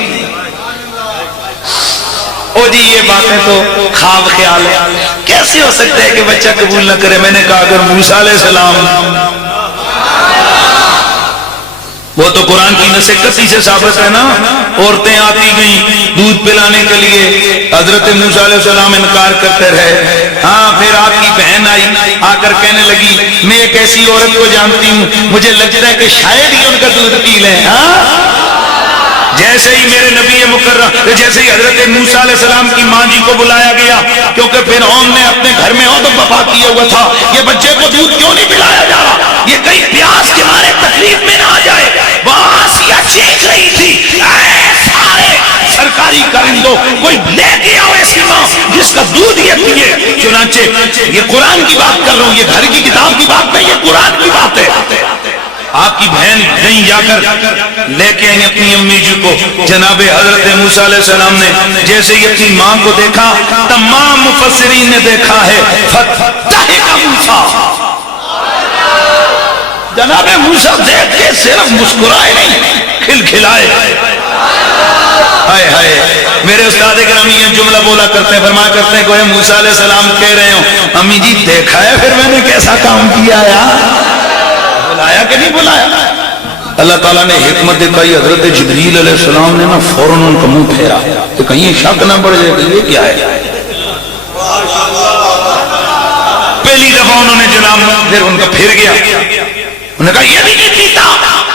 او جی یہ باتیں تو خواب خیال ہے، کیسے ہو سکتا ہے کہ بچہ قبول نہ کرے. میں نے کہا اگر موسیٰ علیہ السلام، وہ تو قرآن کی نص کسی سے ثابت ہے نا، عورتیں آتی گئیں دودھ پلانے کے لیے، حضرت موسیٰ علیہ السلام انکار کرتے رہے. ہاں پھر آپ کی بہن آئی، آ کر کہنے لگی میں ایک ایسی عورت کو جانتی ہوں، مجھے لگتا ہے کہ شاید ہی ان کا دودھ پی لیں. جیسے ہی میرے نبی مکرم، جیسے ہی حضرت موسیٰ علیہ السلام کی ماں جی کو بلایا گیا، کیونکہ فرعون نے اپنے گھر میں ہو تو وفا کیا ہوا تھا، یہ بچے کو دودھ کیوں نہیں پلایا جا رہا، یہ کہیں پیاس کے مارے تکلیف میں نہ آ جائے. وہاں آسیہ چیخ رہی تھی، اے سارے سرکاری کرندوں کوئی لے کے آؤ ایسی ماں جس کا دودھ یہ پیے. چنانچہ یہ قرآن کی بات کر رہا ہوں، یہ گھر کی کتاب کی بات نہیں، یہ قرآن کی بات ہے. آپ کی بہن کہیں جا کر لے کے آئی اپنی امی جی کو. جناب حضرت موسیٰ علیہ السلام نے جیسے ہی اپنی ماں کو دیکھا، تمام مفسرین نے دیکھا ہے فَتَّحِكَ موسیٰ، جناب موسیٰ دیکھ کے صرف مسکرائے نہیں، کھل کھلائے. ہائے ہائے. میرے استاد گرامی یہ جملہ بولا کرتے ہیں، فرمایا کرتے ہیں کہ موسیٰ علیہ السلام کہہ رہے ہوں امی جی دیکھا ہے پھر میں نے کیسا کام کیا یار، بلایا کہ نہیں بلایا. اللہ تعالیٰ نے حکمت دکھائی، حضرت جبریل علیہ السلام نے نا فوراً ان کا منہ پھیرا کہ کہیں شک نہ پڑ جائے کہ یہ کیا ہے. پہلی دفعہ انہوں نے جناب پھر ان کا پھر گیا، انہوں نے کہا یہ بھی نہیں پیتا،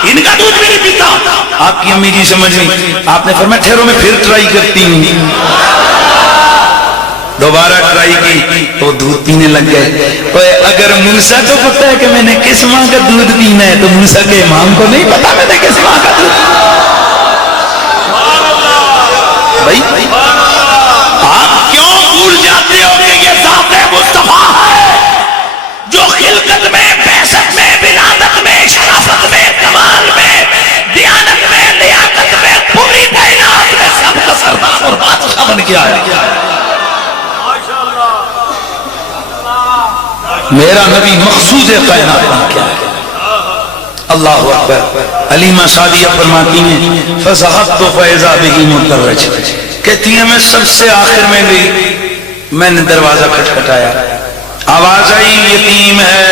ان کا دودھ بھی نہیں پیتا. آپ کی امی جی سمجھ نہیں، آپ نے فرمایا ٹھہرو میں پھر ٹرائی کرتی ہوں. دوبارہ ٹرائی کی تو دودھ پینے لگ گئے. اگر موسیٰ کو پتا ہے کہ میں نے کس ماں کا دودھ پینا ہے تو موسیٰ کے امام کو نہیں پتا میں نے کس ماں کا دودھ بھائی. آپ کیوں بھول جاتے ہو کہ یہ ذات مصطفیٰ میرا نبی مقصود کائنات بن کے آیا۔ اللہ اکبر۔ علیمہ سعدیہ فرماتی ہیں فَذَهَبْتُ فَإِذَا بِهِ مُدَرَّجٌ، کہتی ہیں میں سب سے آخر میں گئی، میں نے دروازہ کھٹکھٹایا، آواز آئی یتیم ہے،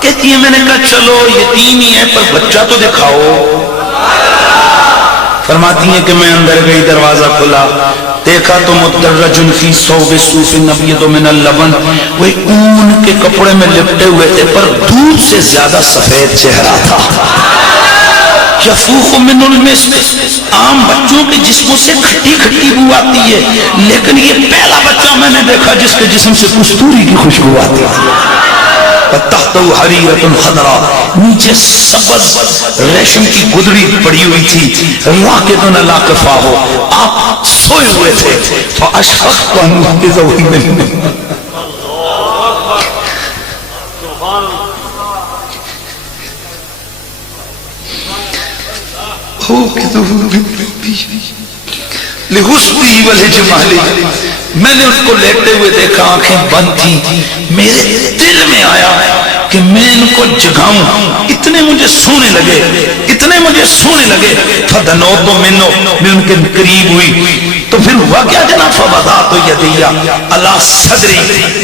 کہتی ہیں میں نے کہا چلو یتیم ہی ہے پر بچہ تو دکھاؤ۔ فرماتی ہیں کہ میں اندر گئی، دروازہ کھلا، دیکھا تو مدرج فی ثوب صوف نبیض من اللبن، وہ اون کے کپڑے میں لپٹے ہوئے تھے پر دودھ سے زیادہ سفید چہرہ تھا۔ یفوخ من المسک، عام بچوں کے جسموں سے کھٹی کھٹی بو آتی ہے، لیکن یہ پہلا بچہ میں نے دیکھا جس کے جسم سے کستوری کی خوشبو آتی ہے۔ تحت حریرۃ خضراء، نیچے سبز ریشم کی گدڑی پڑی ہوئی تھی، راکدن علی کفاہ، آپ سوئے ہوئے تھے، فاشفقت ان انقذہ منی، لحسنہ ولجمالہ، میں نے ان کو لیٹے ہوئے دیکھا، آنکھیں بند تھی، میرے دل میں آیا کہ میں ان کو جگاؤں، اتنے مجھے سونے لگے، اتنے مجھے سونے لگے، فدنوت منو، میں ان کے قریب ہوئی، تو پھر ہوا کیا جناب، فوضعت یدیہ علی صدری،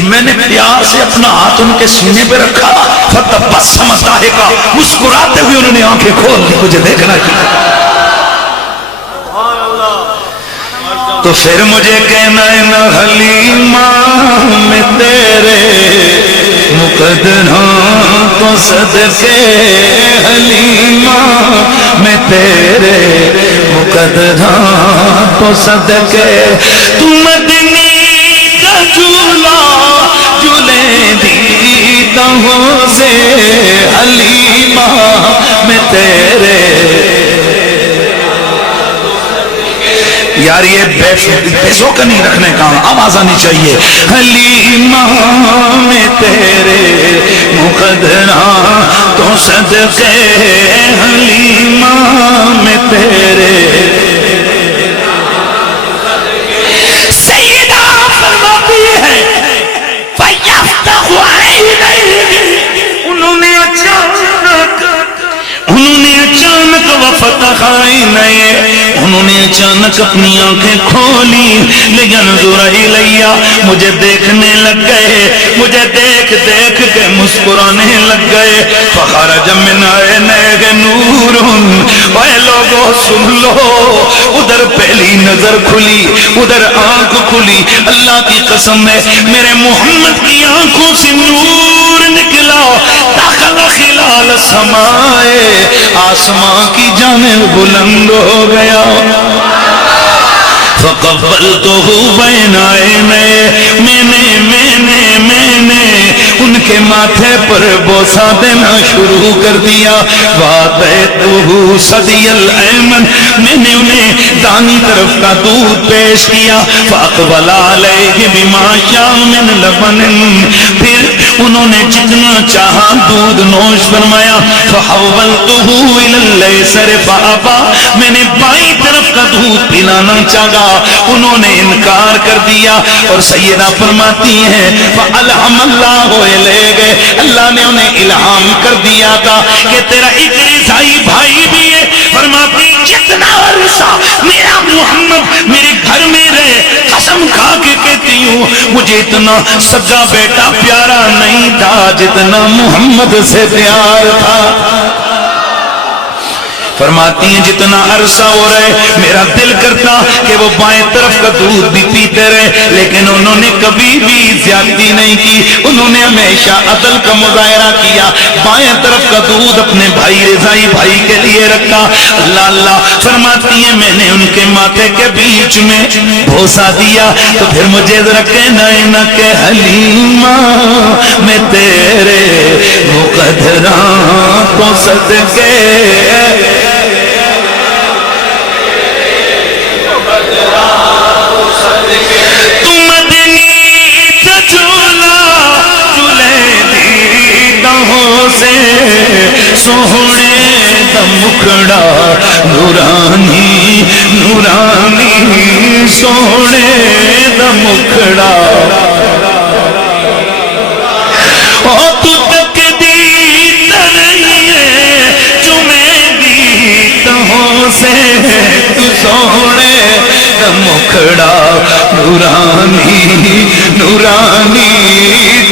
میں نے پیار سے اپنا ہاتھ ان کے سینے پہ رکھا، فتبسم ضاحکا، مسکراتے ہوئے انہوں نے آنکھیں کھول لی مجھے دیکھنا کی۔ تو پھر مجھے کہنا ہے نہ حلیمہ میں تیرے مقدروں تو صدقے، حلیمہ میں تیرے مقدروں تو صدقے، تو مدنی کا جھولا جھولے دیتا ہوں سے، حلیمہ میں تیرے۔ یار یہ بیسوں کا نہیں رکھنے کا، آواز آنی چاہیے، حلیمہ میں تیرے مقدرہ تو صدقے، حلیمہ میں تیرے۔ سیدہ فرماتی ہے فَيَفْتَحُ عَيْنَيْهِ، انہوں نے اچانک وَفَتَحَ عَيْنَيْهِ، انہوں نے اچانک اپنی آنکھیں کھولی، لِيَنْظُرَ إِلَيَّ، مجھے دیکھنے لگ گئے، مجھے دیکھ دیکھ کے مسکرانے لگ گئے، فَخَرَجَ مِنْ عَيْنَيْهِ نُورٌ، اے لوگوں سن لو، ادھر پہلی نظر کھلی، ادھر آنکھ کھلی، اللہ کی قسم ہے میرے محمد کی آنکھوں سے نور نکلا، داخل خلال السمائے، آسمان کی جانب بلند ہو گیا، فقبلتہ بین عینیہ، میں نے ان کے ماتھے پر بوسہ دینا شروع کر دیا، وَآتَيْتُهُ صَدِيَ الْأَيْمَنَ، میں نے انہیں دانی طرف کا دودھ پیش کیا، فَأَقْبَلَ عَلَيْهِ بِمَا شَاءَ مِنْ لَبَنٍ، پھر انہوں نے جتنا چاہا دودھ نوش فرمایا، فَحَوَّلْتُهُ إِلَى الْيَسْرِ فَأَبَى، میں نے بائیں طرف کا دودھ پلانا چاہا، انہوں نے انکار کر دیا، اور سیدہ فرماتی ہیں فَأَلْحَمَ اللَّهُ إِلَيْهِ، اللہ نے انہیں الہام کر دیا تھا کہ تیرا ایک رضائی بھائی بھی ہے، فرماتی جتنا عرصہ میرا محمد میرے گھر میں رہے، قسم کھا کے کہتی ہوں مجھے اتنا سگا بیٹا پیارا نہیں تھا جتنا محمد سے پیار تھا۔ فرماتی ہیں جتنا عرصہ ہو رہے میرا دل کرتا کہ وہ بائیں طرف کا دودھ بھی پیتے رہے، لیکن انہوں نے کبھی بھی زیادتی نہیں کی، انہوں نے ہمیشہ عدل کا مظاہرہ کیا، بائیں طرف کا دودھ اپنے بھائی رضائی بھائی کے لیے رکھا۔ اللہ اللہ فرماتی ہیں میں نے ان کے ماتھے کے بیچ میں بوسہ دیا، تو پھر مجھے ذرا کہنا ہے نہ کہ حلیمہ میں تیرے مقدراں تو صدقے، سوہنے دا مکھڑا نورانی نورانی، سوہنے دا مکھڑا او تو تک دی ترہیے چمیں دی تہوں سے تو سونے مکھڑا نورانی نورانی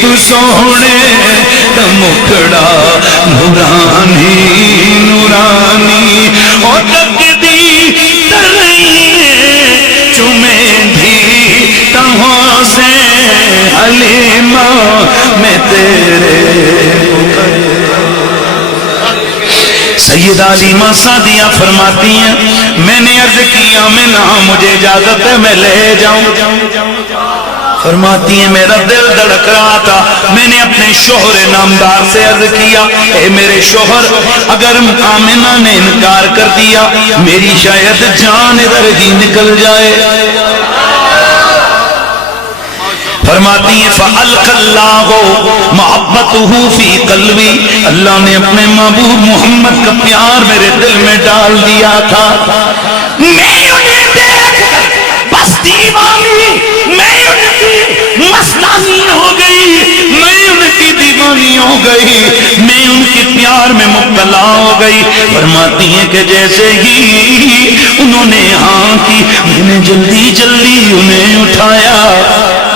تو سونے مکھڑا نورانی نورانی او تک دی ترہیے چمیں دی تہوں سے حلیمہ میں تیرے سیدہ علیمہ سعدیہ فرماتی ہیں میں نے عرض کیا آمنہ مجھے اجازت ہے میں لے جاؤں فرماتی ہیں میرا دل دھڑک رہا تھا میں نے اپنے شوہر نامدار سے عرض کیا اے میرے شوہر اگر آمنہ نے انکار کر دیا میری شاید جان ادھر ہی نکل جائے فرماتی ہیں فَأَلْقَ اللَّهُ مَحَبَّتُهُ فِي قَلْبِي اللہ نے اپنے محبوب محمد کا پیار میرے دل میں ڈال دیا تھا میں انہیں دیکھ بس دیوانی میں ان کی مستانی ہو گئی میں ان کی دیوانی ہو گئی میں ان کے پیار میں مبتلا ہو گئی فرماتی ہیں کہ جیسے ہی انہوں نے ہاں کی میں نے جلدی جلدی انہیں اٹھایا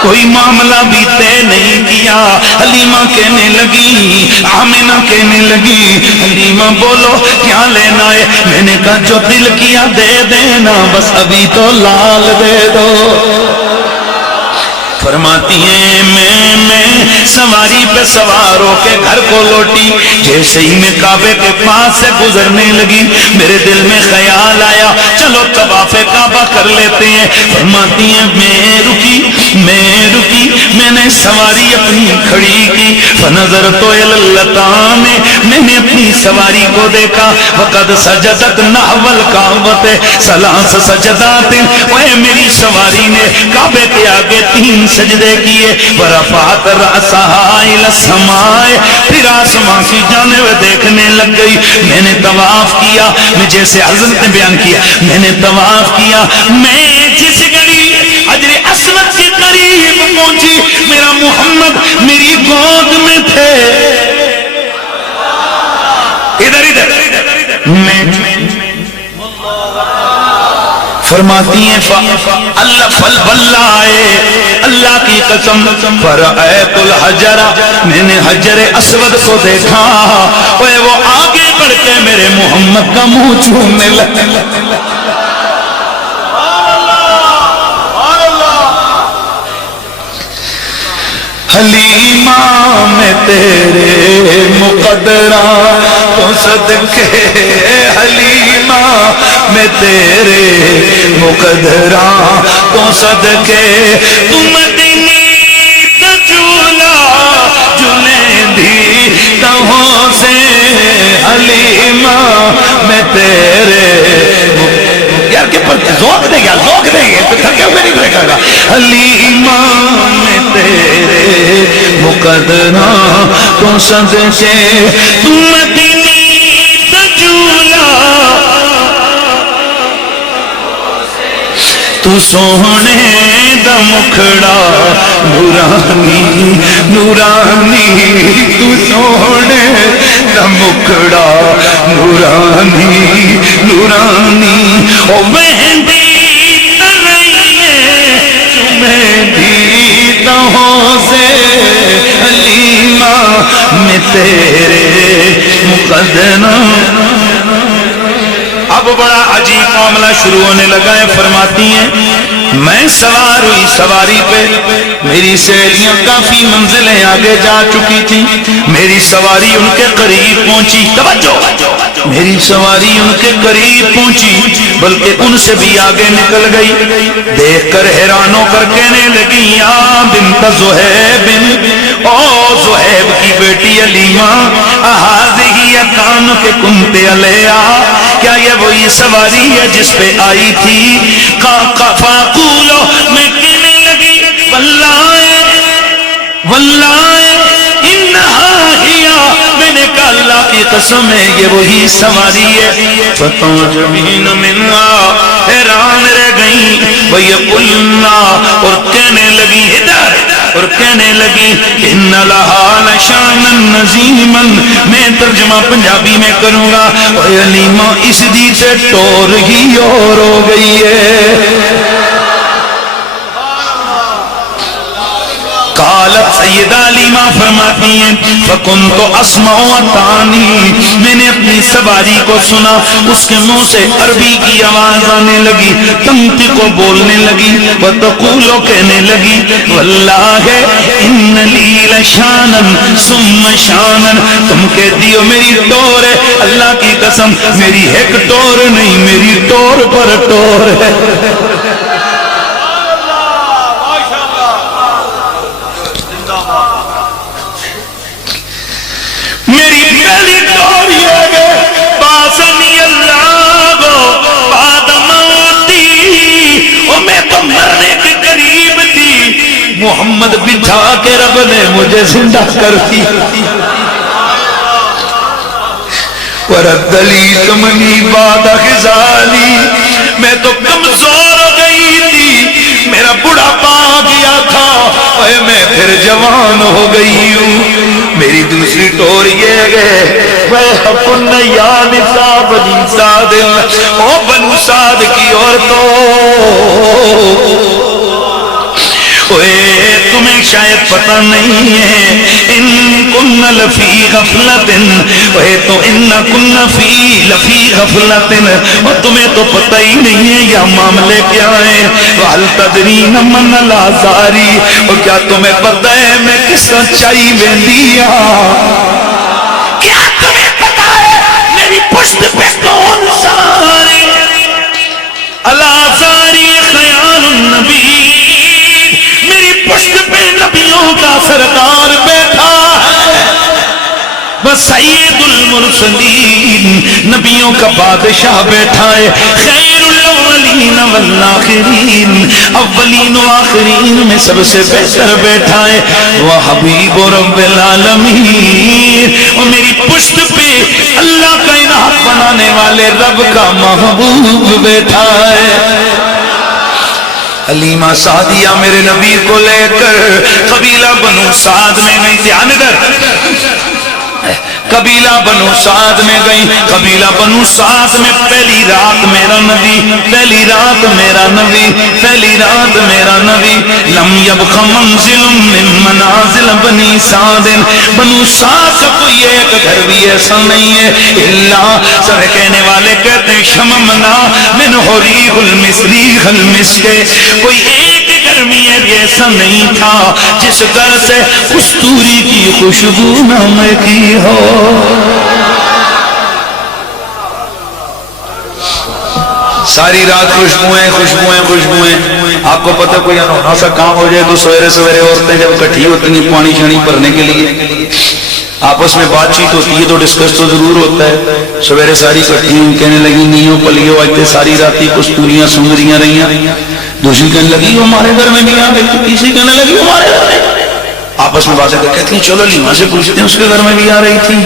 کوئی معاملہ بھی طے نہیں کیا حلیمہ کہنے لگی آمنہ کہنے لگی حلیمہ بولو کیا لینا ہے میں نے کہا جو دل کیا دے دینا بس ابھی تو لال دے دو فرماتی ہیں میں سواری پہ سوار ہو کے گھر کو لوٹی جیسے ہی میں کعبے کے پاس سے گزرنے لگی میرے دل میں خیال آیا چلو طواف کعبہ کر لیتے ہیں فرماتی ہیں میں رکی میں نے سواری اپنی کھڑی کی فنظرت الی اللتان میں نے اپنی سواری کو دیکھا وقد سجدت نحو الکعبہ ثلاث سجدات اے میری سواری نے کعبے کے آگے 3 سجدے کیے ورفعت رأسها الى السماء پھر آسمان کی جانب دیکھنے لگ گئی میں نے طواف کیا میں جیسے حضرت نے بیان کیا میں نے طواف کیا میں جس گھڑی حجر اسود کے قریب پہنچی میرا محمد میری گود میں تھے ادھر میں فرماتی ہیں اللہ فالبلائے اللہ کی قسم فرأیت الحجر میں نے حجر اسود کو دیکھا وہ آگے بڑھ کے میرے محمد کا منہ چھونے لگے حلیمہ میں تیرے مقدرہ تو صدقے حلیمہ میں تیرے مقدرہ تو صدقے تم دنی تجولا جنیدی تہوں سے حلیمہ میں تیرے یار کہ پر ذوق دے گے تو تھکے ہوئے نہیں کرے گا حلیمہ میں تیرے مقدرہ تو صدقے تم دنی تجولا تو سونے دا مکھڑا نورانی نورانی تو سونے دا مکھڑا نورانی نورانی او مہندی ترہیے چمہندی تہوں سے حلیمہ میں تیرے مقدرہ اب بڑا عجیب معاملہ شروع ہونے لگا ہے فرماتی ہیں میں سوار ہوئی سواری پہ میری سہیلیاں کافی منزلیں آگے جا چکی تھی میری سواری ان کے قریب پہنچی توجہ میری سواری ان کے قریب پہنچی بلکہ ان سے بھی آگے نکل گئی دیکھ کر حیران ہو کر کہنے لگی یا بنت زہیب او زہیب کی بیٹی علیمہ اہذی یتان کے کنتے علیہ کیا یہ وہی سواری ہے جس پہ آئی تھی فاقولو میں کہنے لگی واللہ انہا ہیا میں نے کہا اللہ کی قسم ہے یہ وہی سواری ہے فتوجبین منہا حیران رہ گئی وَيَقُلْنَا اور کہنے لگی ادھر اور کہنے لگی ان لہا لشانا نظیما میں ترجمہ پنجابی میں کروں گا اے علیمہ اس دی سے ٹور ہی اور ہو گئی ہے قالت سیدہ علیمہ فرماتی ہیں فَكُنْتُ أَسْمَعُ وَطَانِي میں نے اپنی سواری کو سنا اس کے منہ سے عربی کی آواز آنے لگی تنطق بولنے لگی وَتَقُولُ کہنے لگی وَاللَّهِ إِنَّ لِي لَشَانًا ثُمَّ شَانًا تم کہتی ہو میری ٹور ہے اللہ کی قسم میری ایک ٹور نہیں میری ٹور پر ٹور ہے میری پہلی ٹور یہ ہے باسنی اللہ کو بعد موتی اور میں تو مرنے کے قریب تھی محمد بٹھا کے رب نے مجھے زندہ کر دی ورد لی تمنی بعد خزالی میں تو کمزور ہو گئی تھی میرا بڑھاپا آ گیا تھا اور میں پھر جوان ہو گئی ہوں میری دوسری ٹور یہ گئے وَيْحَقُنَّ يَا نِسَا بَنِي سَعْدٍ او بنو سعد کی عورتوں تمہیں شاید پتہ نہیں ہے ان کن لفی غفلتن تو ان کن لفی غفلتن اور تمہیں تو پتہ ہی نہیں ہے یہ معاملے کیا ہیں وَحَلْ تَدْرِينَ مَنَ الْعَذَارِ اور کیا تمہیں پتہ ہے میں کس سچائی میں دیا کیا تمہیں پتہ ہے میری پشت پہ کون سارے الْعَذَارِ خیال النبی میری پشت پہ نبیوں کا سرکار بیٹھا ہے وسید المرسلین نبیوں کا بادشاہ بیٹھا ہے خیر الاولین والآخرین اولین و آخرین میں سب سے بہتر بیٹھا ہے وہ حبیب رب العالمین اور میری پشت پہ اللہ کا انعام بنانے والے رب کا محبوب بیٹھا ہے علیمہ سعدیہ میرے نبی کو لے کر قبیلہ بنو سعد میں گئی دھیان ادھر قبیلہ بنو سعد میں گئی قبیلہ بنو سعد میں پہلی رات میرا نبی پہلی رات میرا نبی پہلی رات میرا نبی لم یبق منزل من منازل بنی سعد بنو سعد کا کوئی ایک گھر بھی ایسا نہیں ہے اللہ سر کہنے والے کہتے ہیں شممنا من حریق المصریخ المسکے کوئی ایک گھر میں ایسا نہیں تھا جس گھر سے کستوری کی خوشبو نہ مہکی ہو ساری رات خوشبوئیں خوشبوئیں خوشبوئیں آپ کو پتہ کوئی انوکھا سا کام ہو جائے تو سویرے سویرے عورتیں جب اکٹھی ہوتی ہیں پانی شانی بھرنے کے لیے آپس میں بات چیت ہوتی ہے تو ڈسکس تو ضرور ہوتا ہے سویرے ساری اکٹھی کہنے لگی نیو پلیو آئے ساری راتی کستوریاں سنگریاں رہیاں دوسری کہنے لگی ہمارے گھر میں بھی آ گئی تیسری کہنے لگی ہمارے گھر میں آپس میں باتیں کر کہتی ہیں چلو لیما سے پوچھتے ہیں اس کے گھر میں بھی آ رہی تھی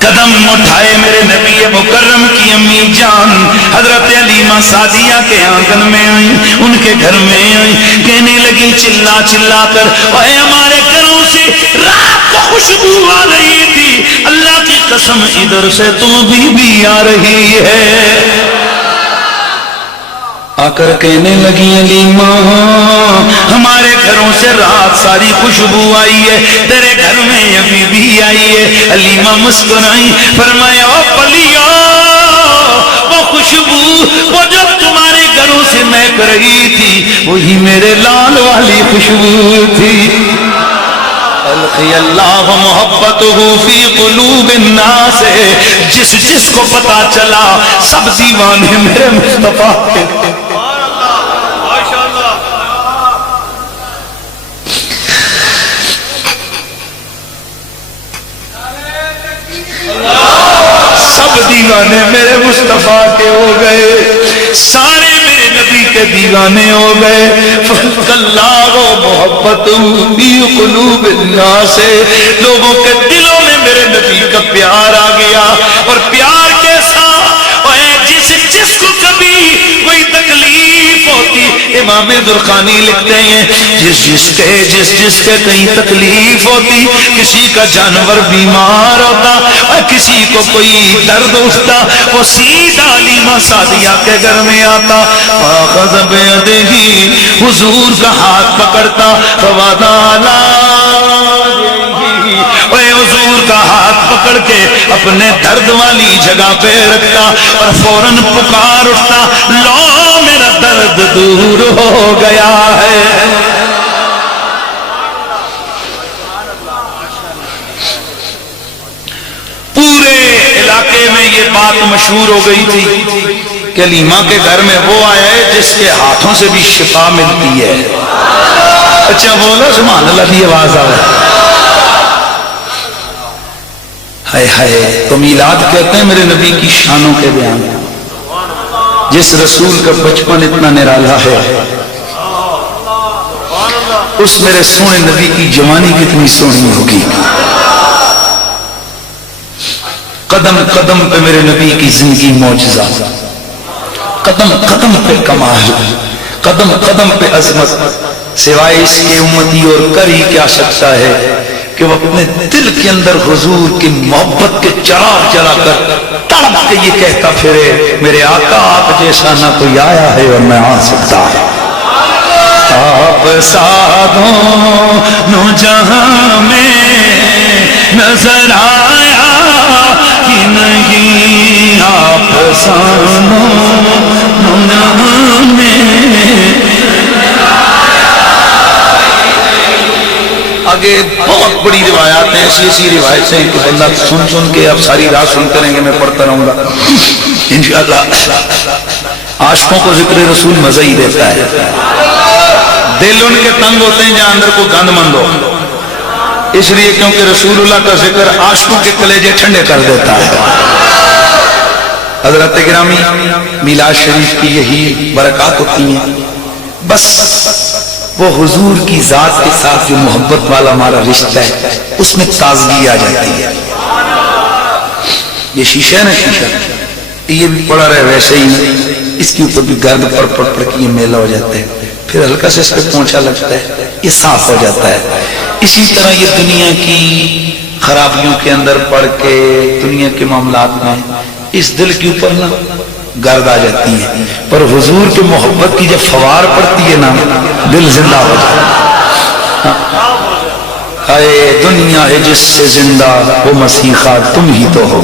قدم اٹھائے میرے نبی مکرم کی امی جان حضرت علیمہ سعدیہ کے آنگن میں آئیں ان کے گھر میں آئیں کہنے لگی چلا چلا کر اے ہمارے گھروں سے رات کو خوشبو آ رہی تھی اللہ کی قسم ادھر سے تو بھی آ رہی ہے آ کر کہنے لگی علیمہ ہمارے گھروں سے رات ساری خوشبو آئی ہے تیرے گھر میں ابھی بھی آئی ہے علیمہ مسکرائی فرمایا او پلیو وہ خوشبو وہ جو تمہارے گھروں سے مہک رہی تھی وہی میرے لال والی خوشبو تھی القی اللہ محبتہ فی قلوب الناس جس کو پتا چلا سب دیوانے میرے مصطفیٰ کے دیوانے میرے مصطفیٰ کے ہو گئے سارے میرے نبی کے دیوانے ہو گئے فَاللَّهُ مُحَبَّتُهُ فِي قُلُوبِ النَّاسِ لوگوں کے دلوں میں میرے نبی کا پیار آ گیا اور پیار کیسا، جس کو کبھی کوئی تکلیف ہوتی، امام درخانی لکھتے ہیں جس کے کہیں تکلیف ہوتی، کسی کا جانور بیمار ہوتا اور کسی کو کوئی درد اٹھتا، وہ سیدھا علیمہ سعدیہ کے گھر میں آتا، فاخذ بیدہ، حضور کا ہاتھ پکڑتا، فوضع حضور کا ہاتھ پکڑ کے اپنے درد والی جگہ پہ رکھتا اور فوراً پکار اٹھتا، لو میرا درد دور ہو گیا ہے۔ پورے علاقے میں یہ بات مشہور ہو گئی تھی کہ علیمہ کے گھر میں وہ آیا ہے جس کے ہاتھوں سے بھی شفا ملتی ہے۔ اچھا بولو سبحان اللہ کی آواز آ رہی ہے۔ ہائے ہائے، تو میلاد کہتے ہیں میرے نبی کی شانوں کے بیان، جس رسول کا بچپن اتنا نرالا ہے، اس میرے سونے نبی کی جوانی کتنی سونی ہوگی۔ قدم قدم پہ میرے نبی کی زندگی معجزہ، قدم قدم پہ کمال، قدم قدم پہ عظمت، سوائے اس کے امتی اور کر ہی کیا سکتا ہے کہ وہ اپنے دل کے اندر حضور کی محبت کے چراغ جلا کر تڑپ کے یہ کہتا پھرے، میرے آقا آپ جیسا نہ کوئی آیا ہے اور نہ آ سکتا ہے۔ آپ سادوں جہاں میں نظر آیا کہ نہیں، آپ سادوں جہاں میں۔ آگے بہت بڑی روایات ہیں، ایسی روایتیں ہیں کہ بندہ سن سن کے اب ساری رات سنتے رہیں گے، میں پڑھتا رہوں گا انشاءاللہ۔ عاشقوں کو ذکر رسول مزہ ہی دیتا ہے، دل ان کے تنگ ہوتے ہیں جہاں اندر کو گند مند ہو، اس لیے کیونکہ رسول اللہ کا ذکر عاشقوں کے کلیجے ٹھنڈے کر دیتا ہے۔ حضرت گرامی، میلاد شریف کی یہی برکات ہوتی ہیں، بس وہ حضور کی ذات کے ساتھ جو محبت والا ہمارا رشتہ ہے اس میں تازگی آ جاتی ہے۔ یہ شیشہ ہے نا، شیشہ یہ بھی پڑا رہے ویسے ہی، اس کے اوپر بھی گرد پڑ پڑ پڑ کے یہ میلہ ہو جاتا ہے، پھر ہلکا سے اس پہ پونچھا لگتا ہے، یہ صاف ہو جاتا ہے۔ اسی طرح یہ دنیا کی خرابیوں کے اندر پڑ کے، دنیا کے معاملات میں اس دل کے اوپر نا گرد آ جاتی ہے، پر حضور کی محبت کی جب فوار پڑتی ہے نا، دل زندہ ہو جاتا ہے۔ اے دنیا ہے جس سے زندہ وہ مسیحا تم ہی تو ہو،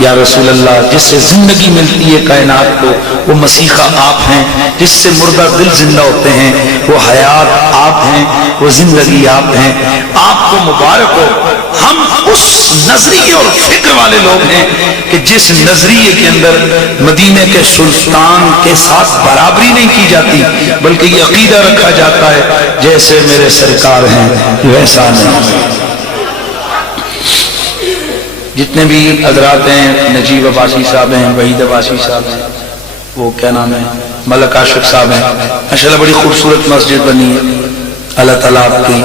یا رسول اللہ جس سے زندگی ملتی ہے کائنات کو وہ مسیحا آپ ہیں، جس سے مردہ دل زندہ ہوتے ہیں وہ حیات آپ ہیں، وہ زندگی آپ ہیں، آپ کو مبارک ہو۔ ہم اس نظریے اور فکر والے لوگ ہیں کہ جس نظریے کے اندر مدینے کے سلطان کے ساتھ برابری نہیں کی جاتی، بلکہ یہ عقیدہ رکھا جاتا ہے جیسے میرے سرکار ہیں ویسا نہیں۔ جتنے بھی حضرات ہیں، نجیب عباسی صاحب ہیں، وحید عباسی صاحب ہیں، وہ کیا نام ہے، ملک عاشق صاحب ہیں، ماشاءاللہ بڑی خوبصورت مسجد بنی ہے، اللہ تعالیٰ آپ کی۔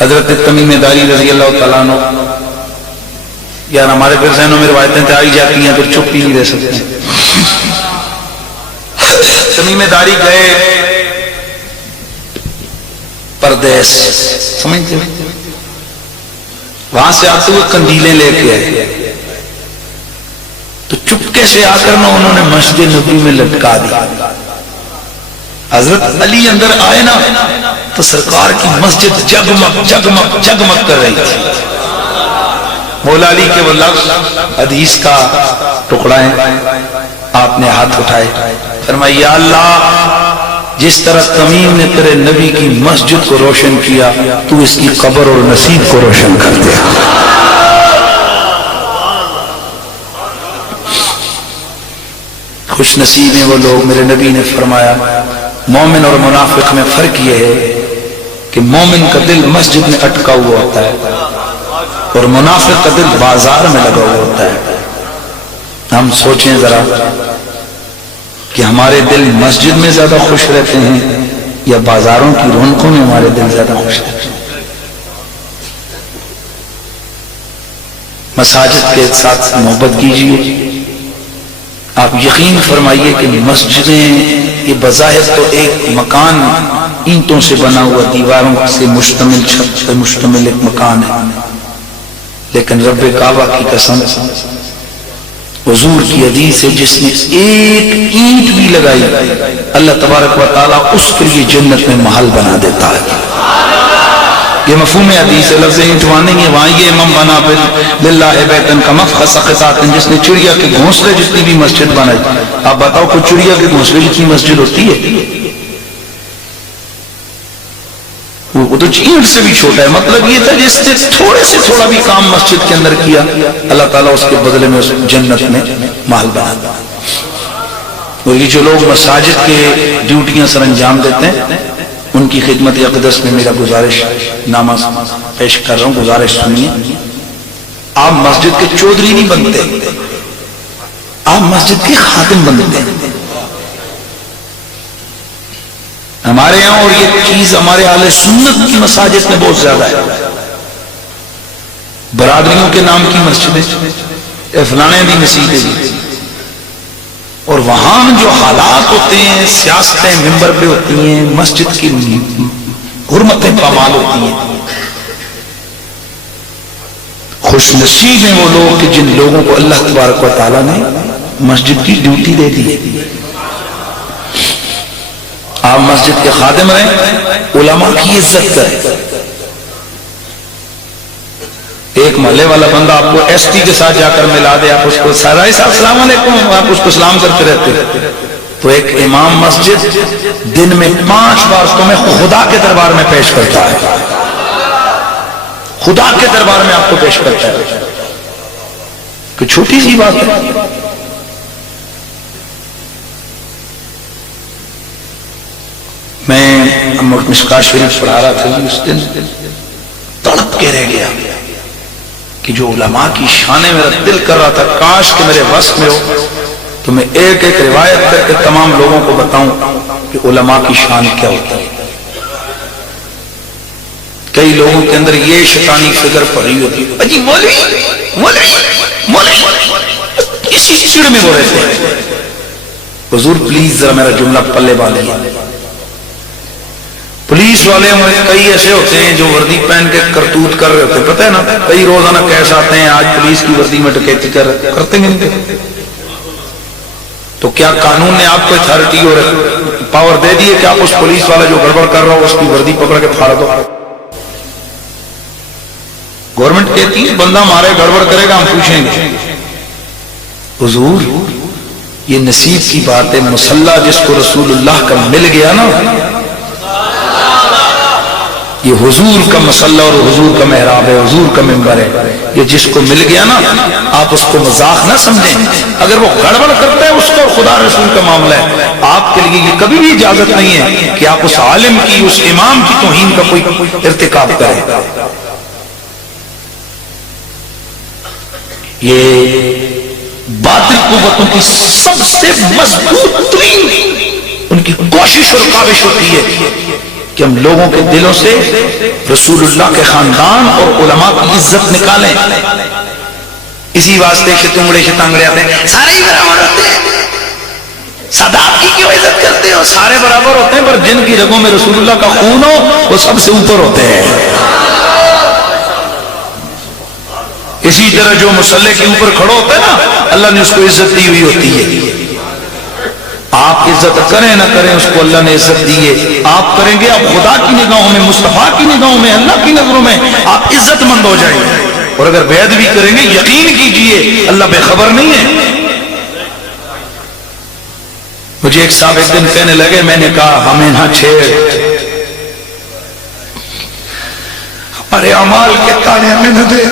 حضرت تمیم داری رضی اللہ تعالیٰ عنہ، یار ہمارے پھر ذہنوں میں روایتیں تو آئی جاتی ہیں پھر چپ ہی نہیں رہ سکتے ہیں۔ تمیم داری گئے پردیس، سمجھتے ہیں، وہاں سے آتے ہوئے قندیلیں لے کے آئے، تو چپکے سے آ کر انہوں نے مسجد نبی میں لٹکا دیا۔ حضرت علی اندر آئے نا تو سرکار کی مسجد جگمگ جگمگ جگمگ کر رہی تھی۔ مولا علی کے وہ لفظ حدیث کا ٹکڑا ہے، آپ نے ہاتھ اٹھائے، فرمایا یا اللہ جس طرح تمیم نے تیرے نبی کی مسجد کو روشن کیا، تو اس کی قبر اور نصیب کو روشن کر دے۔ خوش نصیب ہیں وہ لوگ، میرے نبی نے فرمایا مومن اور منافق میں فرق یہ ہے کہ مومن کا دل مسجد میں اٹکا ہوا ہوتا ہے اور منافق کا دل بازار میں لگا ہوا ہوتا ہے۔ ہم سوچیں ذرا کہ ہمارے دل مسجد میں زیادہ خوش رہتے ہیں یا بازاروں کی رونقوں میں ہمارے دل زیادہ خوش رہتے ہیں؟ مساجد کے ساتھ محبت کیجیے. آپ یقین فرمائیے کہ مسجدیں یہ بظاہر تو ایک مکان اینٹوں سے بنا ہوا دیواروں سے مشتمل چھت پر مشتمل ایک مکان ہے، لیکن رب کعبہ کی قسم حضور کی حدیث ہے جس نے ایک اینٹ بھی لگائی اللہ تبارک و تعالیٰ اس کے لیے جنت میں محل بنا دیتا ہے. یہ مفہوم حدیث ہے، لفظ اینٹوان نہیں ہے. وہاں یہ امام بنا للہ بیتن کما خسقطات، جس نے چڑیا کے گھونسلے جتنی بھی مسجد بنائی. آپ بتاؤ کوئی چڑیا کے گھونسلے جتنی مسجد ہوتی ہے؟ وہ تو اینٹ سے بھی چھوٹا ہے. مطلب یہ تھا جس نے تھوڑے سے تھوڑا بھی کام مسجد کے اندر کیا اللہ تعالیٰ اس کے بدلے میں اس جنت میں محل بنا دیا. اور یہ جو لوگ مساجد کے ڈیوٹیاں سر انجام دیتے ہیں ان کی خدمت اقدس میں میرا گزارش نامہ پیش کر رہا ہوں. گزارش سنیے. آپ مسجد کے چودھری نہیں بنتے، آپ مسجد کے خادم بنتے ہیں. ہمارے یہاں اور یہ چیز ہمارے اہل سنت کی مساجد میں بہت زیادہ ہے. برادریوں کے نام کی مسجدیں، فلانے دی مسجدیں، اور وہاں جو حالات ہوتے ہیں، سیاستیں ممبر پہ ہوتی ہیں، مسجد کی حرمتیں پامال ہوتی ہیں. خوش نصیب ہیں وہ لوگ کہ جن لوگوں کو اللہ تبارک و تعالیٰ نے مسجد کی ڈیوٹی دے دی. آپ مسجد کے خادم رہیں، علماء کی عزت کریں. ایک محلے والا بندہ آپ کو ایس پی کے ساتھ جا کر ملا دے، آپ اس کو سرائی صاحب السلام علیکم، آپ اس کو سلام کرتے رہتے. تو ایک امام مسجد دن میں 5 بار تمہیں خدا کے دربار میں پیش کرتا ہے. خدا کے دربار میں آپ کو پیش کرتا ہے. کہ چھوٹی سی بات ہے. میں مشکات شریف پڑھا رہا تھا، اس دن تڑپ کے رہ گیا کہ جو علماء کی شان ہے. میرا دل کر رہا تھا کاش کہ میرے وصف میں ہو تو میں ایک ایک روایت کر کے تمام لوگوں کو بتاؤں کہ علماء کی شان کیا ہوتا ہے. کئی لوگوں کے اندر یہ شیطانی فکر پڑی ہوتی ہے، اجی مولوی اسی چڑ میں وہ رہتے ہیں. حضور پلیز ذرا میرا جملہ پلے باندھیے. پولیس والے ہمیں کئی ایسے ہوتے ہیں جو وردی پہن کے کرتوت کر رہے ہوتے ہیں، پتہ ہے نا. کئی روزانہ کیس آتے ہیں آج پولیس کی وردی میں ڈکیتی کرتے ہیں. تو کیا قانون نے آپ کو اتھارٹی اور پاور دے دی ہے کہ آپ اس پولیس والا جو گڑبڑ کر رہا ہو اس کی وردی پکڑ کے پھاڑ دو؟ گورنمنٹ کہتی ہے بندہ ہمارے گڑبڑ کرے گا ہم پوچھیں گے. حضور یہ نصیب کی بات ہے. مسلح جس کو رسول اللہ کا مل گیا نا، یہ حضور کا مسلح اور حضور کا محراب ہے، حضور کا منبر ہے. یہ جس کو مل گیا نا آپ اس کو مذاق نہ سمجھیں. اگر وہ گڑبڑ کرتا ہے اس کا خدا رسول کا معاملہ ہے. آپ کے لیے یہ کبھی بھی اجازت نہیں ہے کہ آپ اس عالم کی اس امام کی توہین کا کوئی ارتکاب کریں. یہ باطل قوتوں کی سب سے مضبوط ترین ان کی کوشش اور کاوش ہوتی ہے کہ ہم لوگوں کے دلوں سے رسول اللہ کے خاندان اور علماء کی عزت نکالیں. اسی واسطے شتنگڑے شتانگڑے آتے ہیں، سارے ہی برابر ہوتے ہیں. سادات کی کیوں عزت کرتے ہو؟ سارے برابر ہوتے ہیں پر جن کی رگوں میں رسول اللہ کا خون ہو وہ سب سے اوپر ہوتے ہیں. اسی طرح جو مسلح کے اوپر کھڑا ہوتا ہے نا اللہ نے اس کو عزت دی ہوئی ہوتی ہے. آپ عزت کریں نہ کریں اس کو اللہ نے عزت دی ہے. آپ کریں گے آپ خدا کی نگاہوں میں، مصطفیٰ کی نگاہوں میں، اللہ کی نظروں میں آپ عزت مند ہو جائیں گے. اور اگر بے ادبی کریں گے یقین کیجئے اللہ بے خبر نہیں ہے. مجھے ایک صاحب ایک دن کہنے لگے، میں نے کہا ہمیں نہ چھیڑ، ہمارے اعمال کے تانے ہمیں نہ دے.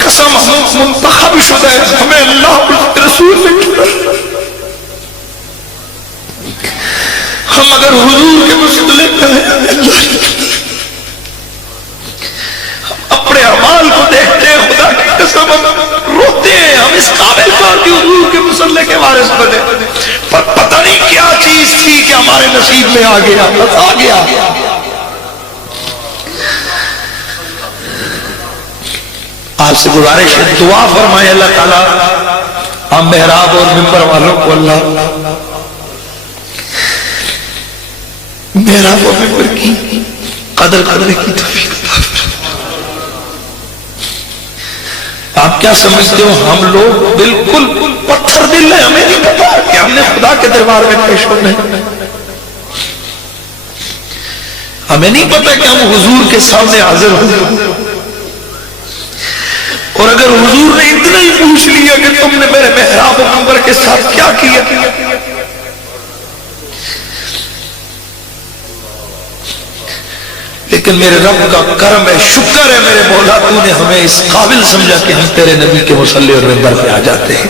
قسم ہم منتخب شدہ ہے، ہمیں اللہ رسول نے کیا. ہم اگر حضور کے مسئلے میں اللہ اپنے اعمال کو دیکھتے ہیں خدا کی قسم ہم روتے ہیں. ہم اس قابل پر کہ حضور کے مسئلے کے وارث بنے، پر پتہ نہیں کیا چیز تھی کہ ہمارے نصیب میں آ گیا، بس آ گیا. آپ سے گزارش ہے دعا فرمائے اللہ تعالیٰ ہم محراب اور ممبر والوں کو اللہ محراب اور ممبر کی قدر کرنے کی توفیق عطا فرمائے۔ آپ کیا سمجھتے ہو ہم لوگ بالکل پتھر دل ہیں، ہمیں نہیں پتا کہ ہم نے خدا کے دربار میں پیش ہونا ہے، ہمیں نہیں پتا کہ ہم حضور کے سامنے حاضر ہوں، اور اگر حضور نے اتنا ہی پوچھ لیا کہ تم نے میرے محراب و منبر کے ساتھ کیا کیا، لیکن میرے رب کا کرم ہے، شکر ہے میرے مولا تو نے ہمیں اس قابل سمجھا کہ ہم تیرے نبی کے مصلی اور منبر پہ آ جاتے ہیں۔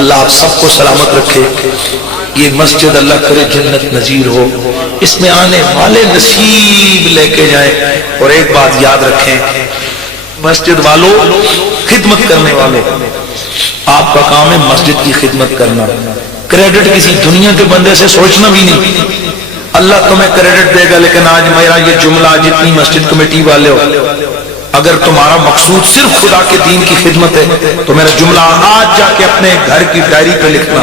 اللہ آپ سب کو سلامت رکھے، یہ مسجد اللہ کرے جنت نظیر ہو، اس میں آنے والے نصیب لے کے جائیں۔ اور ایک بات یاد رکھیں مسجد والوں، خدمت کرنے والے، آپ کا کام ہے مسجد کی خدمت کرنا، کریڈٹ کسی دنیا کے بندے سے سوچنا بھی نہیں۔ اللہ تمہیں کریڈٹ دے گا، لیکن آج میرا یہ جملہ جتنی مسجد کمیٹی والے ہو، اگر تمہارا مقصود صرف خدا کے دین کی خدمت ہے تو میرا جملہ آج جا کے اپنے گھر کی ڈائری پہ لکھنا،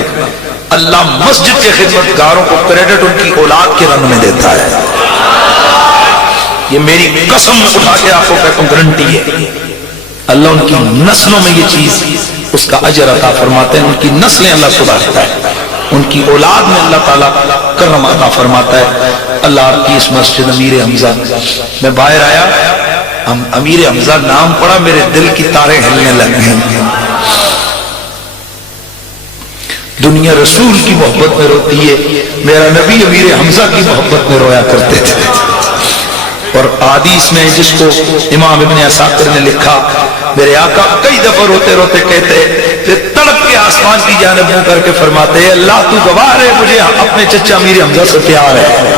اللہ مسجد کے خدمت گاروں کو کریڈٹ ان کی اولاد کے رنگ میں دیتا ہے۔ یہ میری قسم میں اٹھا کے آپ کو کہتا ہوں، گارنٹی ہے، اللہ ان کی نسلوں میں یہ چیز اس کا اجر عطا فرماتے ہیں، ان کی نسلیں اللہ سدھارتا ہے، ان کی اولاد میں اللہ تعالیٰ کرم عطا فرماتا ہے۔ اللہ آپ کی اس مسجد امیر حمزہ، میں باہر آیا، امیر حمزہ نام پڑا، میرے دل کی تاریں ہلنے لگ گئیں۔ دنیا رسول کی محبت میں روتی ہے، میرا نبی امیر حمزہ کی محبت میں رویا کرتے تھے۔ اور حدیث میں جس کو امام ابن عساکر نے لکھا، میرے آقا کئی دفعہ روتے روتے کہتے، پھر تڑپ کے آسمان کی جانب منہ کر کے فرماتے ہیں اللہ تو گواہ ہے مجھے اپنے چچا امیر حمزہ سے پیار ہے۔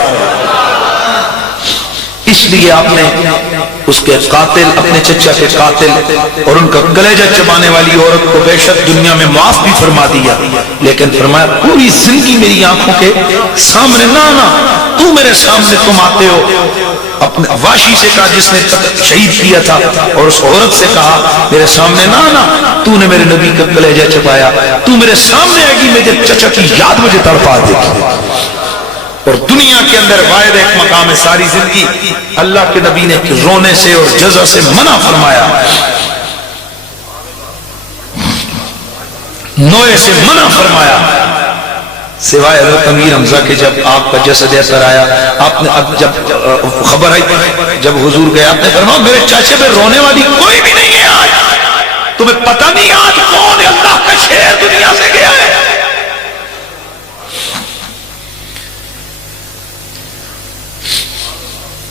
اس لیے آپ نے اس کے قاتل، اپنے چچا کے قاتل اور ان کا کلیجہ چبانے والی عورت کو بے شک دنیا میں معاف بھی فرما دیا، لیکن فرمایا پوری زندگی میری آنکھوں کے سامنے نہ آنا، تو میرے سامنے تم آتے ہو۔ اپنے واشی سے کہا جس نے شہید کیا تھا، اور اس عورت سے کہا میرے سامنے نہ آنا، تو نے میرے نبی کا کلیجہ چبایا، تو میرے سامنے آئے گی میرے چچا کی یاد مجھے تڑپا دے گی۔ اور دنیا کے اندر واحد ایک مقام ہے ساری زندگی اللہ کے نبی نے رونے سے اور جزا سے منع فرمایا، نوئے سے منع فرمایا، سوائے حضرت امیر حمزہ کے جب آپ کا جسد اثر آیا، آپ نے اب جب خبر آئی، جب حضور گئے، آپ نے فرمایا میرے چاچے پہ رونے والی کوئی بھی نہیں ہے آج، تمہیں پتہ نہیں آج کون اللہ کا شہر دنیا سے گیا ہے۔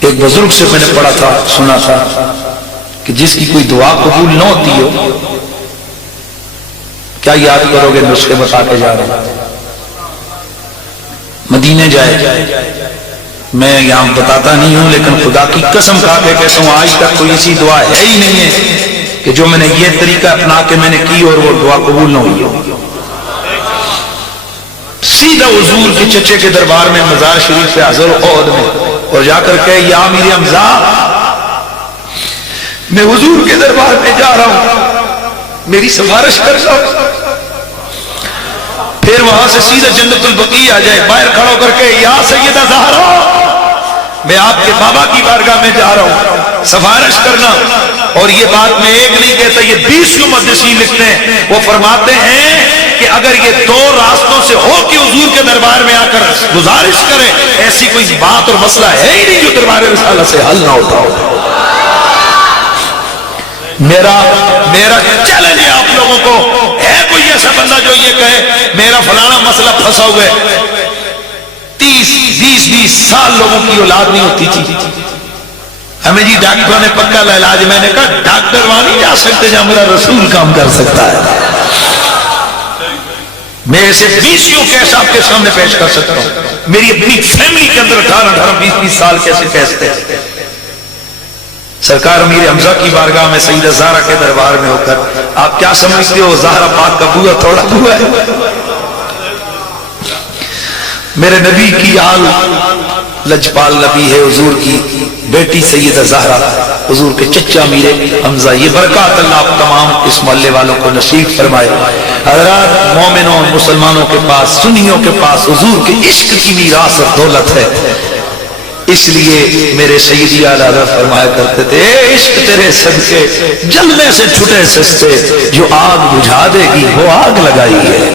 ایک بزرگ سے میں نے پڑھا تھا، سنا تھا کہ جس کی کوئی دعا قبول نہ ہوتی ہو، کیا یاد کرو گے؟ نسخے بتا کے جا رہا ہوں، مدینے جائے، میں یہاں بتاتا نہیں ہوں لیکن خدا کی قسم کھا کے کہتا ہوں آج تک کوئی ایسی دعا ہے ہی نہیں ہے کہ جو میں نے یہ طریقہ اپنا کے میں نے کی اور وہ دعا قبول نہ ہوئی ہو۔ سیدھا حضور کے چچے کے دربار میں مزار شریف سے حاضر عہد میں، اور جا کر کہ یا امیر حمزہ میں حضور کے دربار میں جا رہا ہوں، میری سفارش کر دو۔ پھر وہاں سے سیدھا جنت البقیع آ جائے، باہر کھڑا کر کے یا سیدہ زہرا میں آپ کے بابا کی بارگاہ میں جا رہا ہوں، سفارش کرنا۔ اور یہ بات میں ایک نہیں کہتا، یہ 20 محدثین لکھتے ہیں، وہ فرماتے ہیں کہ اگر یہ دو راستوں سے ہو کہ حضور کے دربار میں آ کر گزارش کرے، ایسی کوئی بات اور مسئلہ ہے ہی نہیں جو دربار رسالہ سے حل نہ ہوتا ہو۔ میرا چیلنج ہے آپ لوگوں کو، ہے کوئی ایسا بندہ جو یہ کہے میرا فلانا مسئلہ پھنسا ہوا ہے؟ 30-20 سال لوگوں کی اولاد نہیں ہوتی تھی، ہمیں جی ڈاکٹروں نے پکا علاج، میں نے کہا ڈاکٹر وہاں نہیں جا سکتے جہاں میرا رسول کام کر سکتا ہے۔ میں ایسے 20 کیس آپ کے سامنے پیش کر سکتا ہوں، میری اپنی فیملی کے اندر 18-20 سال کیسے کیستے ہیں۔ سرکار امیر حمزہ کی بارگاہ میں سیدہ زہرا کے دربار میں ہو کر آپ کیا سمجھتے ہو زہرا پاک کا بوا تھوڑا ہوا ہے؟ میرے نبی کی آل لجپال نبی ہے، حضور کی بیٹی سیدہ زہرا، حضور کے چچا میرے حمزہ، یہ برکات اللہ تمام اس محلے والوں کو نصیب فرمائے۔ حضرات مومنوں اور مسلمانوں کے پاس، سنیوں کے پاس حضور کے عشق کی میراث اور دولت ہے، اس لیے میرے سیدی اعلیٰ حضرت فرمایا کرتے تھے اے عشق تیرے صدقے جلنے سے چھٹے سستے، جو آگ بجھا دے گی وہ آگ لگائی ہے۔